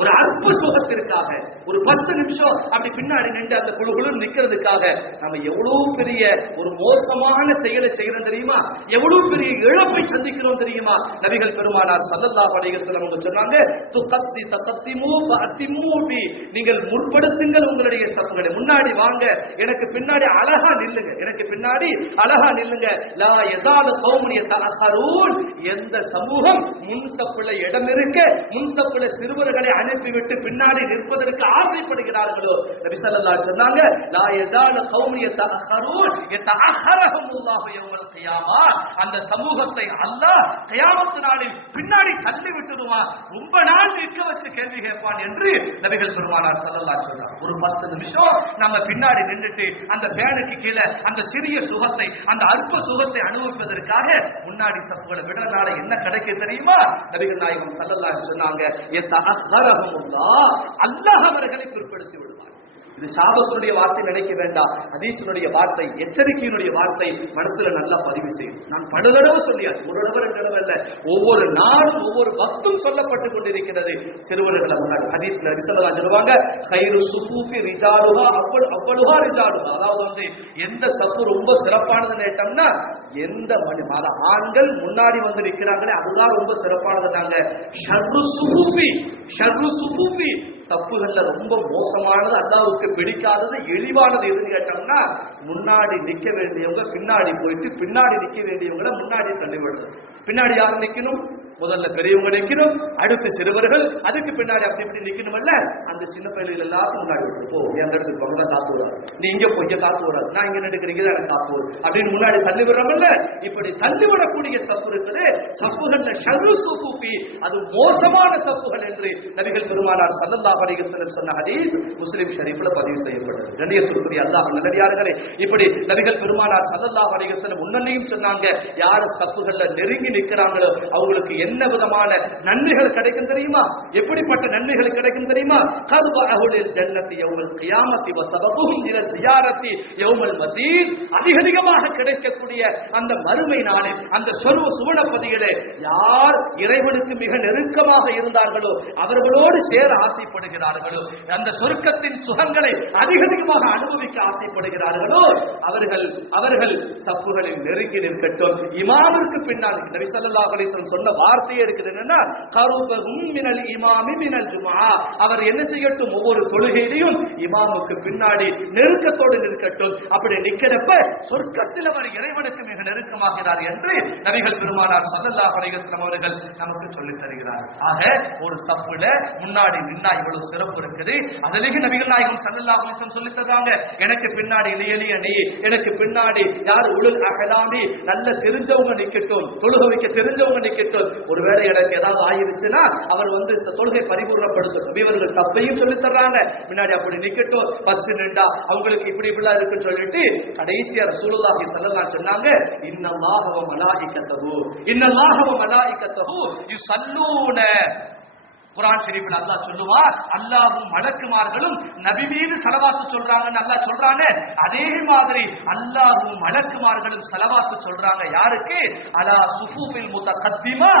ஒரு அற்ப சுகத்திற்காக ஒரு 10 நிமிஷம் அப்படி பின்னாடி நின்று அந்த குழுகுழு நிக்கிறதுக்காக நம்ம எவ்வளவு பெரிய ஒரு மோசமான செயலை செய்யறோம் தெரியுமா? எவ்வளவு பெரிய இழப்பை சந்திக்கிறோம் தெரியுமா? நபிகள் பெருமானார் ஸல்லல்லாஹு அலைஹி வஸல்லம் அவங்க சொன்னாங்க, துகத்தி தகத்திமு ஃபஅத்திமு பி, நீங்கள் முற்படுத்துங்கள் உங்களுடைய சப்புகளை, முன்னாடி வாங்க, எனக்கு பின்னாடி அழகா நில்லுங்க, எனக்கு பின்னாடி அழகா நில்லுங்க. லா யஸாலு கௌமுன் யதஅஹரூன், எந்த சமூகம் முன் சப்புல இடம் இருக்க முன் சப்புல சிறுவர்களை அனுப்பிவிட்டு பின்னாடி நிற்பதற்கு ஆசைப்படுகிறார்களோ நபி ஸல்லல்லாஹு அலைஹி சொன்னாங்க, லா யஸாலு கௌமுன் யதஅஹரூன் யதஅஹரஹுமுல்லாஹு யௌமல் கியாமா, அந்த சமூகத்தை அல்லாஹ் கியாமத் நாளில் பின்னாடி தள்ளி விட்டுடுவான், ரொம்ப நாள் நிற்க வச்சு கேள்வி கேட்பான் என்று நபிகள் பெருமானார் ஸல்லல்லாஹு அலைஹி வஸல்லம். ஒரு 10 நிமிஷம் நம்ம பின்னாடி நின்றுட்டு அந்த பேனுக்கு கீழே அந்த சிறிய சுகத்தை அந்த அற்ப சுகத்தை அனுபவிப்பதற்காக முன்னாடி சப்புகளை விடுறதுனால என்ன கிடைக்கும் தெரியுமா? நபிகள் நாயகம் ஸல்லல்லாஹு அலைஹி சொன்னாங்க, அல்லாஹ் அவர்களை பிற்படுத்தி விடுவார். இது சாபத்தினுடைய வார்த்தை நினைக்க வேண்டாம், ஹதீஸினுடைய வார்த்தை, எச்சரிக்கையினுடைய வார்த்தை மனசுல நல்லா பதிவு செய்யும். நான் பல தடவை சொல்லியாச்சு, ஒரு தடவை ரெண்டு தடவை இல்ல, ஒவ்வொரு நாளும் ஒவ்வொரு வக்தும் சொல்லப்பட்டு கொண்டிருக்கிறது. சிறுவர்களை முன்னாடி ஹதீஸ்ல நபி ஸல்லல்லாஹு அலைஹி சொல்லுவாங்க, கைரு சுஃபூஃபி ரிஜாலுஹா அவ்வளுஹா ரிஜாலுஹா, அதாவது எந்த சப்பு ரொம்ப சிறப்பானது நேட்டம்னா எந்த ஆண்கள் முன்னாடி வந்து நிற்கிறாங்களே அதுதான் ரொம்ப சிறப்பானதுனாங்க. ஷர்ரு சுஃபூஃபி, சப்புகள்ல ரொம்ப மோசமானது, அல்லாஹ்வுக்கு பிடிக்காதது, இழிவானது எதுன்னு கேட்டோம்னா முன்னாடி நிக்க வேண்டியவங்க பின்னாடி போயிட்டு பின்னாடி நிக்க வேண்டியவங்களை முன்னாடி தள்ளி விடுறது. பின்னாடி யாரும் நிக்கணும்? முதல்ல பெரியவங்க நிக்கணும், அடுத்து சிறுவர்கள், அதுக்கு பின்னாடி அப்படி இப்படி நிக்கணும். அல்ல அந்த சின்ன பையன்கள் எல்லாரும் முன்னாடி விட்டு போ, எந்த இடத்துக்கு போக தான் காத்து வராது, நீ இங்க போய் இங்க காத்து வராது, நான் இங்க நினைக்கிறீங்க எனக்கு காத்து வரும் அப்படின்னு முன்னாடி தள்ளி விடுறோம்ல. இப்படி தள்ளி விடக்கூடிய சப்பு இருக்குது. சப்புகள்ல ஷர்ரு சுஃபூஃபி, அது மோசமான சப்புகள் என்று நபிகள் பெருமானார் ஸல்லல்லாஹு அலைஹி வஸல்லம் சொன்ன ஹதீஸ் முஸ்லிம் ஷரீஃப்ல பதிவு செய்யப்பட்டது. கண்ணியத்திற்குரிய அல்லாஹ் நல்லடியார்களே, இப்படி நபிகள் பெருமானார் ஸல்லல்லாஹு அலைஹி வஸல்லம் முன்னணியும் சொன்னாங்க, யார் சப்புகள்ல நெருங்கி நிற்கிறாங்களோ அவங்களுக்கு என்ன விதமான நன்மைகள் கிடைக்கும் தெரியுமா? எப்படிப்பட்ட நன்மைகள் கிடைக்கும் தெரியுமா? கர்வஹுல் ஜன்னதி யௌமல் கியாமத்தி வஸபகுஹும் இலா ஜியாரத்தி யௌமல் மதீன். அதிகமாக கிடைக்கக்கூடிய அந்த மறுமை நாளில் அந்த சுவனப்பதியிலே யார் இறைவனுக்கு மிக நெருக்கமாக இருந்தார்களோ அவர்களோடு சேர ஆசைப்படுகிறார்களோ, அந்த சொர்க்கத்தின் சுகங்களை அதிகமாக அனுபவிக்க ஆசைப்படுகிறார்களோ அவர்கள் சப்புகளில் நெருங்கி நிற்கட்டும். இமாமிற்கு பின்னால் நபி ஸல்லல்லாஹு அலைஹி வஸல்லம் சொன்ன வார்த்தையே இருக்குது என்னன்னா, கருபஹும் மினல் இமாமி மினல் ஜும்ஆ. அவர் என்ன செய்யட்டும், ஒவ்வொரு தொழுகையிலும் இமாமுக்கு பின்னாடி நெருக்கத்தோடு நிற்கட்டும். அப்படி நிற்கிறப்ப சொர்க்கத்தில் அவர் இறைவனுக்கு மிக நெருக்கமாகிறார் என்று நபிகள் பெருமானார் ஸல்லல்லாஹு அலைஹி வஸல்லம் அவர்கள் நமக்கு சொல்லித் தருகிறார். ஆக ஒரு சப்புல முன்னாடி நின்னா இவ்வளவு சிறப்பு இருக்குது. அதிலேயே நபிகள் நாயகம் ஸல்லல்லாஹு அலைஹி வஸல்லம் சொல்லித் தந்தாங்க, எனக்கு பின்னாடி இளையலிய நீ, எனக்கு பின்னாடி யார் உலுல் அஹ்லாமி நல்ல தெரிஞ்சவங்க நிக்கட்டும், தொழுகை வைக்க தெரிஞ்சவங்க நிக்கட்டும். ஒருவேளை எனக்கு ஏதாவது ஆயிருச்சுன்னா அவர் இந்த தொழுகை பரிபூர்ணப்படுத்தும். நபிவர்கள் தப்பையும் சொல்லித் தர்றாங்க, முன்னாடி அப்படி நிக்கட்டும், ஃபர்ஸ்ட் நின்றா அவங்களுக்கு இப்படி இப்படிலாம் இருக்குன்னு சொல்லிட்டு கடைசியா ரசூலுல்லாஹி ஸல்லல்லாஹு அலைஹி சொன்னாங்க, இன்னல்லாஹ வ மலாயிகத்தஹு யுஸல்லூன. குர்ஆன் ஷரீஃபில் அல்லாஹ் சொல்லுவார், அல்லாஹ்வும் மலக்குமார்களும் நபி மீது ஸலவாத்து சொல்றாங்கன்னு அல்லாஹ் சொல்றானே, அதே மாதிரி அல்லாஹ்வும் மலக்குமார்களும் ஸலவாத்து சொல்றாங்க. யாருக்கு? அலா சுஃபூஃபில் முத்தகத்திமா.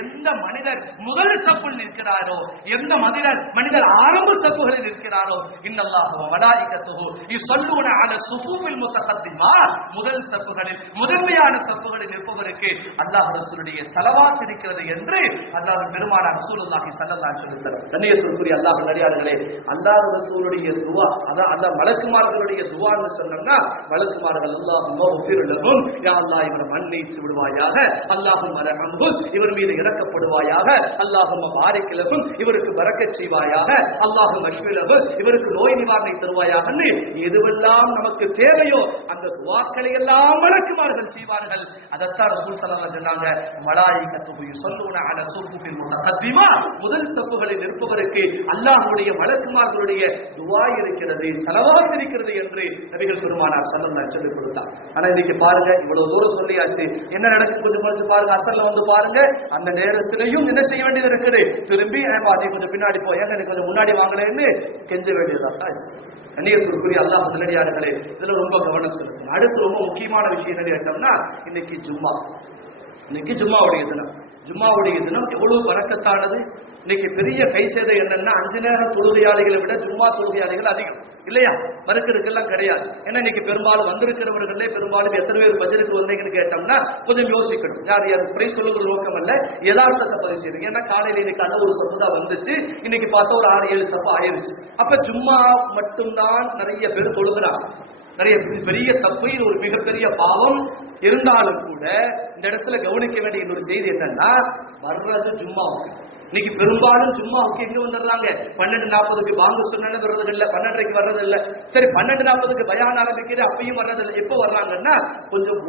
எந்த மனிதர் முதல் சஃப்பில் நிற்கிறாரோ, எந்த மனிதர் ஆரம்ப சஃப்புகளில் நிற்கிறாரோ, இன்னல்லாஹு வ மலாயிகத்துஹு யுஸல்லூன அலா சுஃபூஃபில் முத்தகத்திமா. முதல் சஃப்புகளில் முதன்மையான சஃப்புகளில் நிற்பவருக்கு அல்லாஹ் ரசூலுடைய ஸலவாத் இருக்கிறது என்று அல்லாஹ் பெருமானார் ரசூலுல்லாஹி ஸல்லல்லாஹு கண்ணியத்திற்குரிய அல்லாஹ் நல்லடியார்களே, அல்லாஹ் ரசூலுடைய துஆ, அதான் அல்லாஹ் மலக்குமார்களுடைய துஆன்னு சொன்னோம்னா, மலக்குமார்கள் அல்லாஹும்ம உஃபிர் லஹும், யா அல்லாஹ் இவரை மன்னிச்சு விடுவாயாக, அல்லாஹும்ம ரஹம்ஹு இவர் மீது இரக்கப்படுவாயாக, அல்லாஹும்ம பாரிக் லஹும் இவருக்கு பரக்கத் செய்வாயாக, அல்லாஹும்ம அஷ்ஃபி லஹு இவருக்கு நோய் நிவாரணை தருவாயாகன்னு எதுவெல்லாம் நமக்கு தேவையோ அந்த துஆக்களை எல்லாம் மலக்குமார்கள் செய்வார்கள். அதத்தான் ரசூல் ஸல்லல்லாஹு அலைஹி வஸல்லம் சொன்னாங்க, மலாயிகத்துஹு யுஸல்லூன அலா சுஃபுஃபில் முத்தகத்திமா. முதல் சப்புகளில் நிற்பவருக்கு அல்லாஹ்வுடைய மலக்குமார்களுடைய துஆ இருக்கிறது, ஸலவாத் இருக்கிறது என்று நபிகள் பெருமானார் ஸல்லல்லாஹு அலைஹி சொல்லிக் கொடுத்தார். ஆனா இன்னைக்கு பாருங்க, இவ்வளவு தூரம் சொல்லியாச்சு, என்ன நடக்குது கொஞ்சம் பாருங்க. அசர்ல பாருங்க, அந்த நேரத்திலையும் என்ன செய்ய வேண்டியது இருக்குது, திரும்பி நீ கொஞ்சம் பின்னாடி போய் எனக்கு கொஞ்சம் முன்னாடி வாங்கலன்னு கெஞ்ச வேண்டியதான். கண்ணியத்திற்குரிய அல்லாஹ் நல்லடியார்களே, இதுல ரொம்ப கவனம் செலுத்தணும். அடுத்து ரொம்ப முக்கியமான விஷயம் என்ன கேட்டோம்னா, இன்னைக்கு ஜும்மாவுடைய தினம். ஜும்மாவுடைய தினம் எவ்வளவு பரக்கத்தானது. இன்னைக்கு பெரிய கைசேதை என்னன்னா, 5 நேர தொழுகையாளிகளை விட ஜும்மா தொழுகையாளிகள் அதிகம் இல்லையா? மறுக்கிறதுக்கெல்லாம் கிடையாது. ஏன்னா இன்னைக்கு பெரும்பாலும் வந்திருக்கிறவர்களே பெரும்பாலும் எத்தனை பேர் பஜருக்கு வந்தீங்கன்னு கேட்டோம்னா கொஞ்சம் யோசிக்கணும். யார் குறை சொல்லுகிற நோக்கம் அல்ல, யதார்த்தத்தை பதிவு செய்யுங்க. ஏன்னா காலையில இன்னைக்கு அந்த ஒரு சப்பு தான் வந்துச்சு, இன்னைக்கு பார்த்தா ஒரு 6-7 சப்பு ஆயிருச்சு. அப்ப ஜும்மா மட்டும்தான் நிறைய பேர் தொழுகிறாங்க. நிறைய பெரிய தப்பு, இது ஒரு மிகப்பெரிய பாவம். இருந்தாலும் கூட இந்த இடத்துல கவனிக்க வேண்டிய இன்னொரு செய்தி என்னன்னா, வர்றது ஜும்மாவுக்கு. இன்னைக்கு பெரும்பாலும் ஜும்மாவுக்கு எங்க வந்துடுறாங்க, 12:40க்கு வாங்க சொன்ன வர்றது இல்ல, 12:30க்கு வர்றது இல்ல. சரி 12:40க்கு பயான் ஆரம்பிக்கிறது, அப்பயும் வர்றது இல்லை. எப்போ வர்றாங்கன்னா, கொஞ்சம்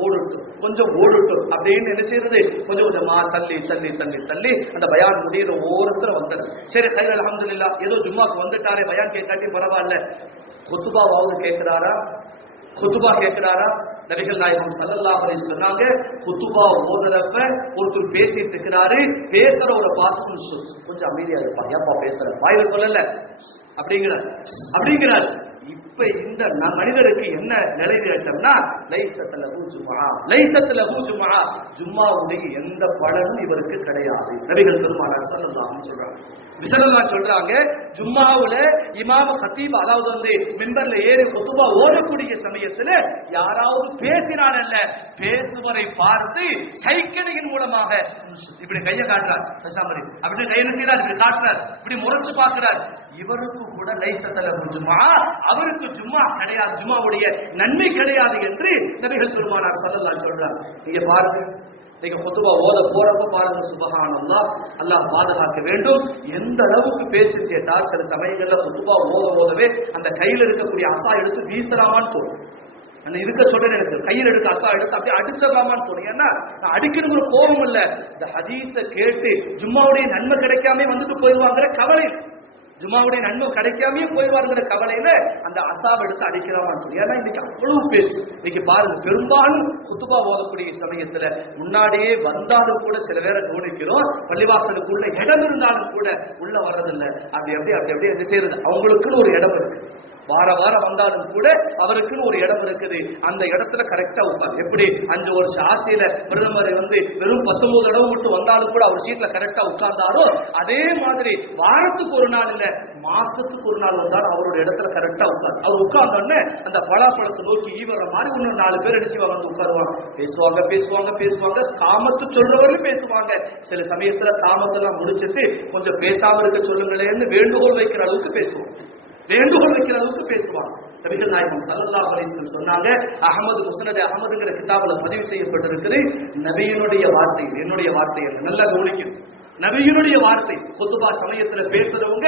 ஓடட்டும் அப்படின்னு என்ன செய்யறது, கொஞ்சம் கொஞ்சமா தள்ளி அந்த பயான் முடியிற ஓரத்துல வந்துடுது. சரி கையில் அல்ஹம்துலில்லாஹ், ஏதோ ஜும்மாக்கு வந்துட்டாரே, பயான் கேட்காட்டி பரவாயில்ல. குத்துபாவாவது குத்துபா கேட்கிறாரா? நபிகள் நாயகம் ஸல்லல்லாஹு அலைஹி வஸல்லம் சொன்னாங்க, குத்துபா ஓதுறப்ப ஒருத்தர் பேசிட்டு இருக்கிறாரு, பேசுறவரை பார்த்து கொஞ்சம் அமைதியா இருப்பா, ஏப்பா பேசுற, வாயில சொல்லல அப்படிங்கிறார். இப்ப இந்த மனிதருக்கு என்ன நிலை கேட்டோம்னா, ஜும்மாவுடைய எந்த பலனும் இவருக்கு கிடையாது. நபிகள் பெருமானார் ஸல்லல்லாஹு அலைஹி வஸல்லம் சொல்றாங்க, ஜும்மாவுல இமாம் கத்தீப், அதாவது மிம்பர்ல ஏறி குத்துபா ஓடக்கூடிய சமயத்துல யாராவது பேசினான் அல்ல, பேசுவரை பார்த்து சைக்கிளின் மூலமாக இப்படி கையை காட்டுறார், அப்படி கையை செய்யறார், இப்படி காட்டுறார், இப்படி முறைச்சு பார்க்கிறார். இவருக்கு கூட லைசத்தல ஜும்மா, அவருக்கு ஜும்மா கிடையாது, ஜும்மாவுடைய நன்மை கிடையாது என்று நபிகள் பெருமானார் ஸல்லல்லாஹு அலைஹி சொல்றாங்க. நீங்க பாருங்க, நீங்க குத்துபா ஓத போறப்ப பாருங்க, சுப்ஹானல்லாஹ், அல்லாஹ் பாதுகாக்க வேண்டும். எந்த அளவுக்கு பேச்சு கேட்டால் சில சமயங்கள்ல குத்துபா ஓதவே அந்த கையில் இருக்கக்கூடிய அசா எடுத்து வீசலாமான்னு தோணும். இருக்க சொல்றேன், எனக்கு கையில் எடுத்து அசா எடுத்து அப்படியே அடிச்சிடலாமான்னு தோணும். ஏன்னா நான் அடிக்கணுங்கிற கோபம் இல்ல, இந்த ஹதீஸை கேட்டு ஜும்மாவுடைய நன்மை கிடைக்காம வந்துட்டு போயிடுவாங்கிற கவலை. ஜும்மாவுடைய நன்மை கிடைக்காமயே போய்வாருங்கிற கவலையில அந்த அசாப் எடுத்து அடிக்கிறாமான்னு சொல்லி. ஏன்னா இன்னைக்கு அவ்வளவு பேச்சு. இன்னைக்கு பாருங்க, பெரும்பாலும் குத்துபா ஓதக்கூடிய சமயத்துல முன்னாடியே வந்தாலும் கூட சில பேரை கவனிக்கிறோம், பள்ளிவாசலுக்குள்ள இடம் இருந்தாலும் கூட உள்ள வர்றதில்லை. அப்படி என்ன செய்யறது, அவங்களுக்குன்னு ஒரு இடம் இருக்கு. வாரம் வந்தாலும் கூட அவருக்குன்னு ஒரு இடம் இருக்குது. அந்த இடத்துல கரெக்டா உட்காரு. எப்படி 5 வருஷம் ஆட்சியில பிரதமர் வெறும் 19 இடம் விட்டு வந்தாலும் கூட அவர் சீட்ல கரெக்டா உட்கார்ந்தாரோ, அதே மாதிரி வாரத்துக்கு ஒரு நாள் இல்ல, மாசத்துக்கு ஒரு நாள் வந்தாலும் அவரோட இடத்துல கரெக்டா உட்காரு. அவர் உட்கார்ந்தோடனே அந்த பலாப்பழத்தை நோக்கி ஈவர மாதிரி இன்னும் 4 பேர் அடிச்சு வந்து உட்காருவாங்க. பேசுவாங்க. காமத்து சொல்றவர்களும் பேசுவாங்க. சில சமயத்துல காமத்தெல்லாம் முடிச்சுட்டு கொஞ்சம் பேசாம இருக்க சொல்லுங்களேன்னு வேண்டுகோள் வைக்கிற அளவுக்கு பேசுவாங்க. நபிகள் நாயகம் ஸல்லல்லாஹு அலைஹி வஸல்லம் சொன்னாங்க, அஹ்மது முஸ்னத் அஹ்மதுங்கிற கிதாபுல பதிவு செய்யப்பட்டிருக்கிறது, நபியினுடைய வார்த்தை, என்னுடைய வார்த்தை அல்ல. நல்லா கவனிக்கணும், நபியினுடைய வார்த்தை. குத்துபா சமயத்துல பேசுறவங்க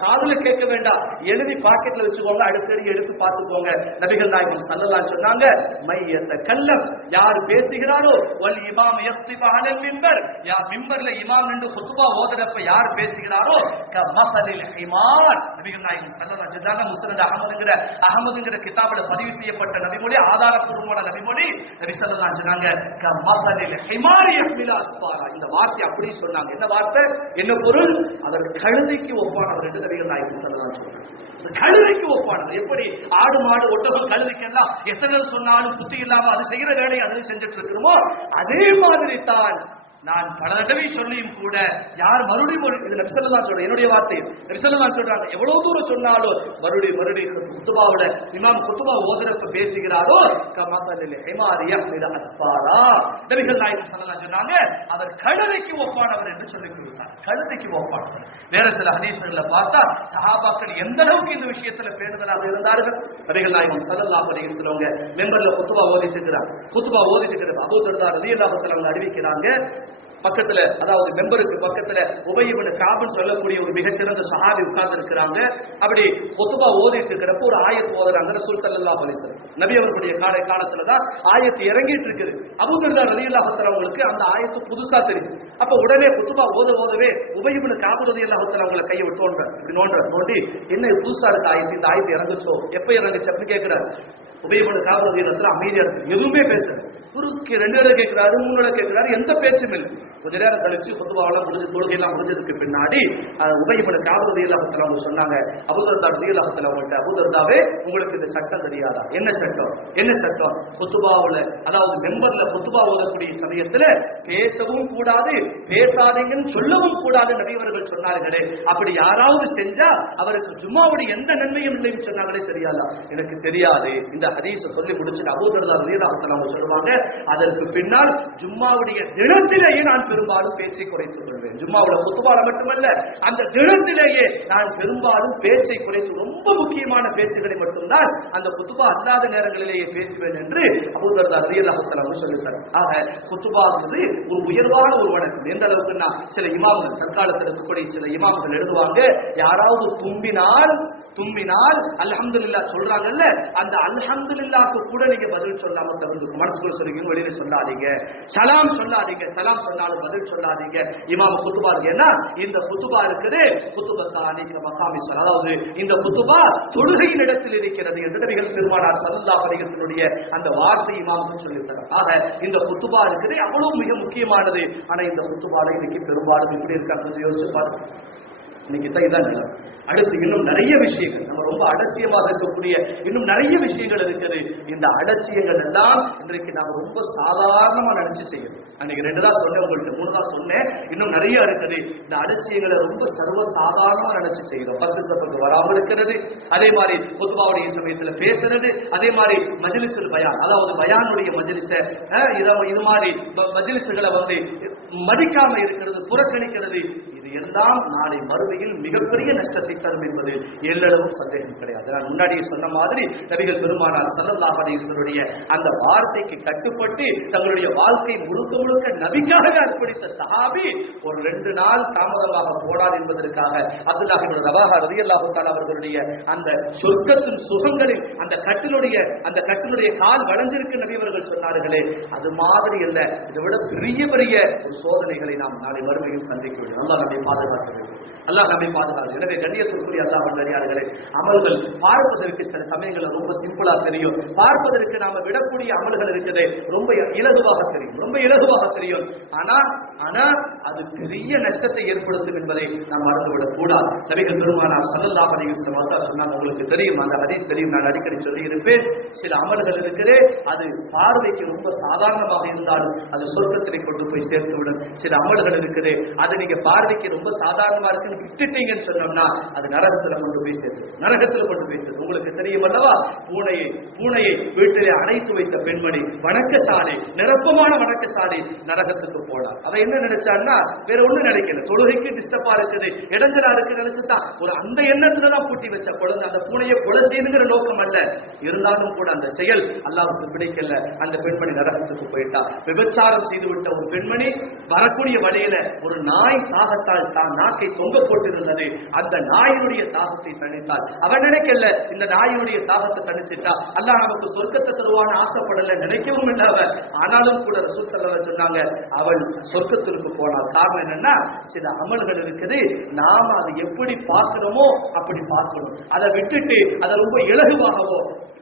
காதுல கேட்க வேண்டாம், எழுதி பாக்கெட்ல வச்சுக்கோங்க, அடுத்தடி எடுத்து பார்த்துக்கோங்க. நபிகள் நாயகம் ஸல்லல்லாஹு அலைஹி சொன்னாங்க, மையத்த கல்லம், யார் பேசுகிறாரோ வல் இமாம் யஸ்திப அலல் மிம்பர், மிம்பர்ல இமாம் நின்று குத்துபா ஓதுறப்ப யார் பேசுகிறாரோ கமஸலில் ஹிமார். நபிகள் நாயகம் ஸல்லல்லாஹு அலைஹி வஸல்லம் முஸ்னத் அஹ்மதுங்கிற கிதாபுல பதிவு செய்யப்பட்ட நபிமொழி, ஆதாரப்பூர்வமான நபிமொழி. நபி ஸல்லல்லாஹு அலைஹி சொன்னாங்க, கமஸலில் ஹிமார் யஹ்மிலு அஸ்ஃபாரா. இந்த வார்த்தை அப்படி சொன்னாங்க. என்ன வார்த்தை, என்ன பொருள், அதற்கு கழுதைக்கு ஒப்பானவர் என்று நபிகள் நாயகம் ஸல்லல்லாஹு அலைஹி வஸல்லம். கழுதைக்கு ஒப்பானவர். எப்படி ஆடு மாடு ஒட்டகம் கழுதைக்கெல்லாம் எத்தனை சொன்னாலும் புத்தி இல்லாம அது செய்யற வேலையை அது செஞ்சுட்டு இருக்கிறோமோ, அதே மாதிரி தான் நான் பல தடவை சொல்லியும் கூட யார் மறுபடியும் இது நபி ஸல்லல்லாஹு அலைஹி வஸல்லம் என்னுடைய வார்த்தை, நபி ஸல்லல்லாஹு அலைஹி வஸல்லம் சொல்றாங்க, எவ்வளவு தூரம் சொன்னாலும் மறுபடியும் குத்துபாவுல இமாம் குத்துபா ஓதுறப்ப பேசுகிறாரோ கமஸலில் ஹிமார் யஹ்மிலு அஸ்ஃபாரா. நபிகள் நாயகம் ஸல்லல்லாஹு அலைஹி வஸல்லம் சொன்னாங்க, அவர் கழுதைக்கு ஒப்பானவர் என்று சொல்லி கொடுத்தார். கழுதைக்கு ஒப்பானவர். வேற சில ஹதீஸ்கள்ல பார்த்தா சஹாபாக்கள் எந்த அளவுக்கு இந்த விஷயத்துல பேணுதலாக இருந்தார்கள். நபிகள் நாயகம் ஸல்லல்லாஹு அலைஹி வஸல்லம் மெம்பர்ல குத்துபா ஓதிட்டு இருக்கிறாங்க. அபூ தர்தா ரலியல்லாஹு தஆலா அறிவிக்கிறாங்க, பக்கத்துல, அதாவது மெம்பருக்கு பக்கத்துல உபய் இப்னு கஅப் சொல்லக்கூடிய ஒரு மிகச்சிறந்த சஹாபி உட்கார்ந்து இருக்கிறாங்க. அப்படி குத்துபா ஓதிட்டு இருக்கிறப்ப ஒரு ஆயத் ஓதுறாங்க ரசூல் ஸல்லல்லாஹு அலைஹி வஸல்லம். நபி அவர்களுடைய காலத்துல தான் ஆயத் இறங்கிட்டு இருக்குது. அபூ தர்தா ரலியல்லாஹு தஆலா அவங்களுக்கு அந்த ஆயத்து புதுசா தெரியும். அப்ப உடனே குத்துபா ஓதவே உபய் இப்னு கஅப் ரலியல்லாஹு தஆலா அவங்களை கையை விட்டு நோண்டி, என்ன புதுசா இருக்க ஆயத்து, இந்த ஆயத்து இறங்குச்சோ, எப்ப இறங்குச்சு அப்படின்னு கேட்கிறாரு. உபய் இப்னு கஅப் ரலியல்லாஹு தஆலா அமைதியா இருக்கு, எதுவுமே பேசல. குருக்கு 2 தடவை கேட்கிறாரு, 3 தடவை கேட்கிறாரு, எந்த பேச்சும் இல்லை. கொஞ்ச நேரம் கழிச்சு குத்துபாவெல்லாம் முடிஞ்சு, தொழுகையெல்லாம் முடிஞ்சதுக்கு பின்னாடி உபய் இப்னு கஅப் ரலியல்லாஹு தஆலா அவங்க சொன்னாங்க, அபூ தர்தா ரலியல்லாஹு தஆலா அவங்கள்ட்ட, அபூ தர்தாவே, உங்களுக்கு இந்த சட்டம் தெரியாதா? என்ன சட்டம்? குத்துபாவுல, அதாவது மெம்பர்ல குத்துபா ஓதக்கூடிய சமயத்துல பேசவும் கூடாது, பேசாதீங்கன்னு சொல்லவும் கூடாது நபி அவர்கள் சொன்னார்களே, அப்படி யாராவது செஞ்சா அவருக்கு ஜும்மாவுடைய எந்த நன்மையும் இல்லைன்னு சொன்னாங்களே, தெரியாதா? எனக்கு தெரியாது. இந்த ஹதீஸை சொல்லி முடிச்சுட்டு அபூ தர்தா ரலியல்லாஹு தஆலா அவங்க சொல்லுவாங்க, அதற்கு பின்னால் ஜும்மாவுடைய தினத்திலேயே நான் பெரும்பாலும் பேச்சை குறைத்துக் கொள்வேன். ஜும்மாவுல குத்துபால மட்டுமல்ல, அந்த தினத்திலேயே நான் பெரும்பாலும் பேச்சை குறைத்து, ரொம்ப முக்கியமான பேச்சுகளை மட்டும்தான் அந்த குத்துபா அல்லாத நேரங்களிலேயே பேசுவேன் என்று அபூ தர்தா ரலியல்லாஹு தஆலா சொல்லித்தார். ஆக குத்துபாங்கிறது ஒரு உயர்வான ஒரு வணக்கம். எந்த அளவுக்குன்னா, சில இமாம்கள், தற்காலத்தில் இருக்கக்கூடிய சில இமாம்கள் எழுதுவாங்க, யாராவது தும்பினால் அல்ஹம்துலில்லாஹ் சொல்றாங்கல்ல, அந்த அல்ஹம்துலில்லாஹ்க்கு கூட நீங்க பதில் சொல்லாம தவிர்த்து மனசுக்குள்ள சொல்றீங்க, வெளியில சொல்லாதீங்க. சலாம் சொன்னாலும் பதில் சொல்லாதீங்க. இமாம் குத்துபா இருக்குன்னா, இந்த குத்துபா இருக்குது குத்துபத்தானி மகாமி ஸலா, அதாவது இந்த குத்துபா தொழுகையின் இடத்தில் இருக்கிறது என்று நபிகள் பெருமானார் ஸல்லல்லாஹு அலைஹி வஸல்லம் அந்த வார்த்தை இமாமுக்கு சொல்லித் தரார். ஆக இந்த குத்துபா இருக்குது அவ்வளவு மிக முக்கியமானது. ஆனா இந்த குத்துபால இன்னைக்கு பெரும்பாலும் இப்படி இருக்காங்க, யோசிச்சு பாருங்க. இன்னைக்கு தான் இதான் நிலம். அடுத்து இன்னும் நிறைய விஷயங்கள், நம்ம ரொம்ப அலட்சியமாக இருக்கக்கூடிய இன்னும் நிறைய விஷயங்கள் இருக்குது. இந்த அலட்சியங்கள் எல்லாம் இன்றைக்கு நாம ரொம்ப சாதாரணமா நினைச்சு செய்யணும். அன்னைக்கு 2 தான் சொன்னேன், உங்கள்கிட்ட 3 தான் சொன்னேன், இன்னும் நிறைய இருக்குது. இந்த அலட்சியங்களை ரொம்ப சர்வ சாதாரணமா நினைச்சு செய்யறோம். ஃபர்ஸ்ட் ஸ்டெப்புக்கு வராமல் இருக்கிறது, அதே மாதிரி குத்துபாவுடைய சமயத்துல பேசுறது, அதே மாதிரி மஜ்லிஸுல் பயான், அதாவது பயானுடைய மஜ்லிஸ இது மாதிரி மஜ்லிஸ்களை மதிக்காம இருக்கிறது, புறக்கணிக்கிறது, இது எல்லாம் நாளை மறுமையில் மிகப்பெரிய நஷ்டத்தை தரும் என்பது எல்லளவும் சந்தேகம் கிடையாது. நான் முன்னாடியே சொன்ன மாதிரி நபிகள் பெருமானார் ஸல்லல்லாஹு அலைஹி வஸல்லம் அந்த வார்த்தைக்கு கட்டுப்பட்டு தங்களுடைய வாழ்க்கை முழுக்க நபிக்காக அர்ப்பணித்த சஹாபி ஒரு 2 நாள் தாமதமாக போடாது என்பதற்காக அப்துல்லாஹ் இப்னு ரவாஹா ரலியல்லாஹு தஆலா அவர்களுடைய அந்த சொர்க்கத்தின் சுகங்களில் அந்த கட்டிலுடைய கால் வளைஞ்சிருக்கு நபி அவர்கள் சொன்னார்களே, அது மாதிரி அல்ல, இதை விட பெரிய ஒரு சோதனைகளை நாம் நாளை மறுமையில் சந்திக்க வேண்டும். அல்லாஹ் நம்மை பாதுகாக்க வேண்டும். அல்லாஹ் நம்மை பாதுகாத்து. எனவே கண்ணியத்திற்குரிய அல்லாஹ் நல்லடியார்களே, அமல்கள் பார்ப்பதற்கு சில சமயங்களில் ரொம்ப சிம்பிளா தெரியும். பார்ப்பதற்கு நாம விடக்கூடிய அமல்கள் இருக்குது ரொம்ப இலகுவாக தெரியும். ஆனா அது பெரிய நஷ்டத்தை ஏற்படுத்தும் என்பதை நாம் மறந்துவிடக் கூடாது. நபிகள் பெருமானார் ஸல்லல்லாஹு அலைஹி வஸல்லம் சொன்னாங்க, உங்களுக்கு தெரியும், அந்த ஹதீஸ் தெரியும், நான் அடிக்கடி சொல்லி இருப்பேன். சில அமல்கள் இருக்குது, அது பார்வைக்கு ரொம்ப சாதாரணமாக இருந்தாலும் அது சொர்க்கத்திலே கொண்டு போய் சேர்த்துவிடும். சில அமல்கள் இருக்குது, அது நீங்க பார்வைக்கு ரொம்ப சாதாரணமா இருக்கு விட்டுட்டீங்கன்னு சொன்னோம்னா அது நரகத்துல கொண்டு போய் சேர்த்து. உங்களுக்கு தெரியும் அல்லவா, பூனையை வீட்டிலே அணைத்து வைத்த பெண்மணி, வணக்கசாலை, நிரப்பமான வணக்கசாலை, நரகத்துக்கு போனார். அவ என்ன நினைச்சான்னா, வேற ஒண்ணும் நினைக்கல, தொழுகைக்கு டிஸ்டர்பா இருக்குது, இடைஞ்சலா இருக்கு நினைச்சுதான் ஒரு அந்த எண்ணத்துலதான் பூட்டி வச்ச குழந்தை. அந்த பூனையை கொலை செய்யுங்கிற நோக்கம் அல்ல. இருந்தாலும் கூட அந்த செயல் அல்லாஹ்வுக்கு பிடிக்கல. அந்த பெண்மணி நரகத்துக்கு போயிட்டா. விபச்சாரம் செய்துவிட்ட ஒரு பெண்மணி வரக்கூடிய வழியில ஒரு நாய் தாகத்தால் தான் நாக்கை தொங்க போட்டிருந்தது. அந்த நாயினுடைய தாகத்தை தணித்தாள். அவன் நினைக்கல, இந்த நாயினுடைய தாகத்தை தணிச்சிட்டா அல்லாஹ் நமக்கு சொர்க்கத்தை தருவான்னு ஆசைப்படல, நினைக்கவும் இல்லை அவன். ஆனாலும் கூட ரசூல் ஸல்லல்லாஹு அலைஹி வஸல்லம் சொன்னாங்க, அவள் சொர்க்கத்திற்கு போனாள். காரணம் என்னன்னா, சில அமல்கள் இருக்குது, நாம அதை எப்படி பார்க்கிறோமோ அப்படி பார்க்கணும். அதை விட்டுட்டு அதை ரொம்ப இலகுவாகவோ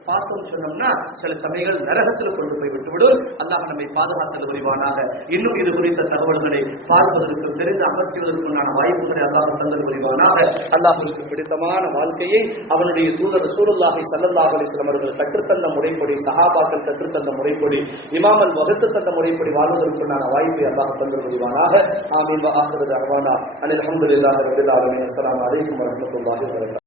பார்த்தோம் சொன்னோம்னா சில சமயங்கள் நரகத்தில் கொண்டு போய் விட்டுவிடும். அல்லாஹ் நம்மை பாதுகாத்தல் புரிவானாக. இன்னும் இது குறித்த தகவல்களை பார்ப்பதற்கு, தெரிந்து அமர்ச்சுவதற்குண்டான வாய்ப்புகளை அல்லாஹ் தந்தல் புரிவானாக. அல்லாஹ்வுக்கு பிடித்தமான வாழ்க்கையை அவனுடைய தூதர் ரசூலுல்லாஹி ஸல்லல்லாஹு அலைஹி வஸல்லம் அவர்கள் கற்றுத்தந்த முறைப்படி, சஹாபாக்கள் கற்றுத்தந்த முறைப்படி, இமாமல் வகுத்து தந்த முறைப்படி வாழ்வதற்குண்டான வாய்ப்பை அல்லாஹ் தந்தல் புரிவானாக. ஆமீன். வ ஆகிரு தஅவானா அனில் ஹம்துலில்லாஹி ரப்பில் ஆலமீன். அஸ்ஸலாமு அலைக்கும் வ ரஹ்மத்துல்லாஹி வ பரகாத்துஹு.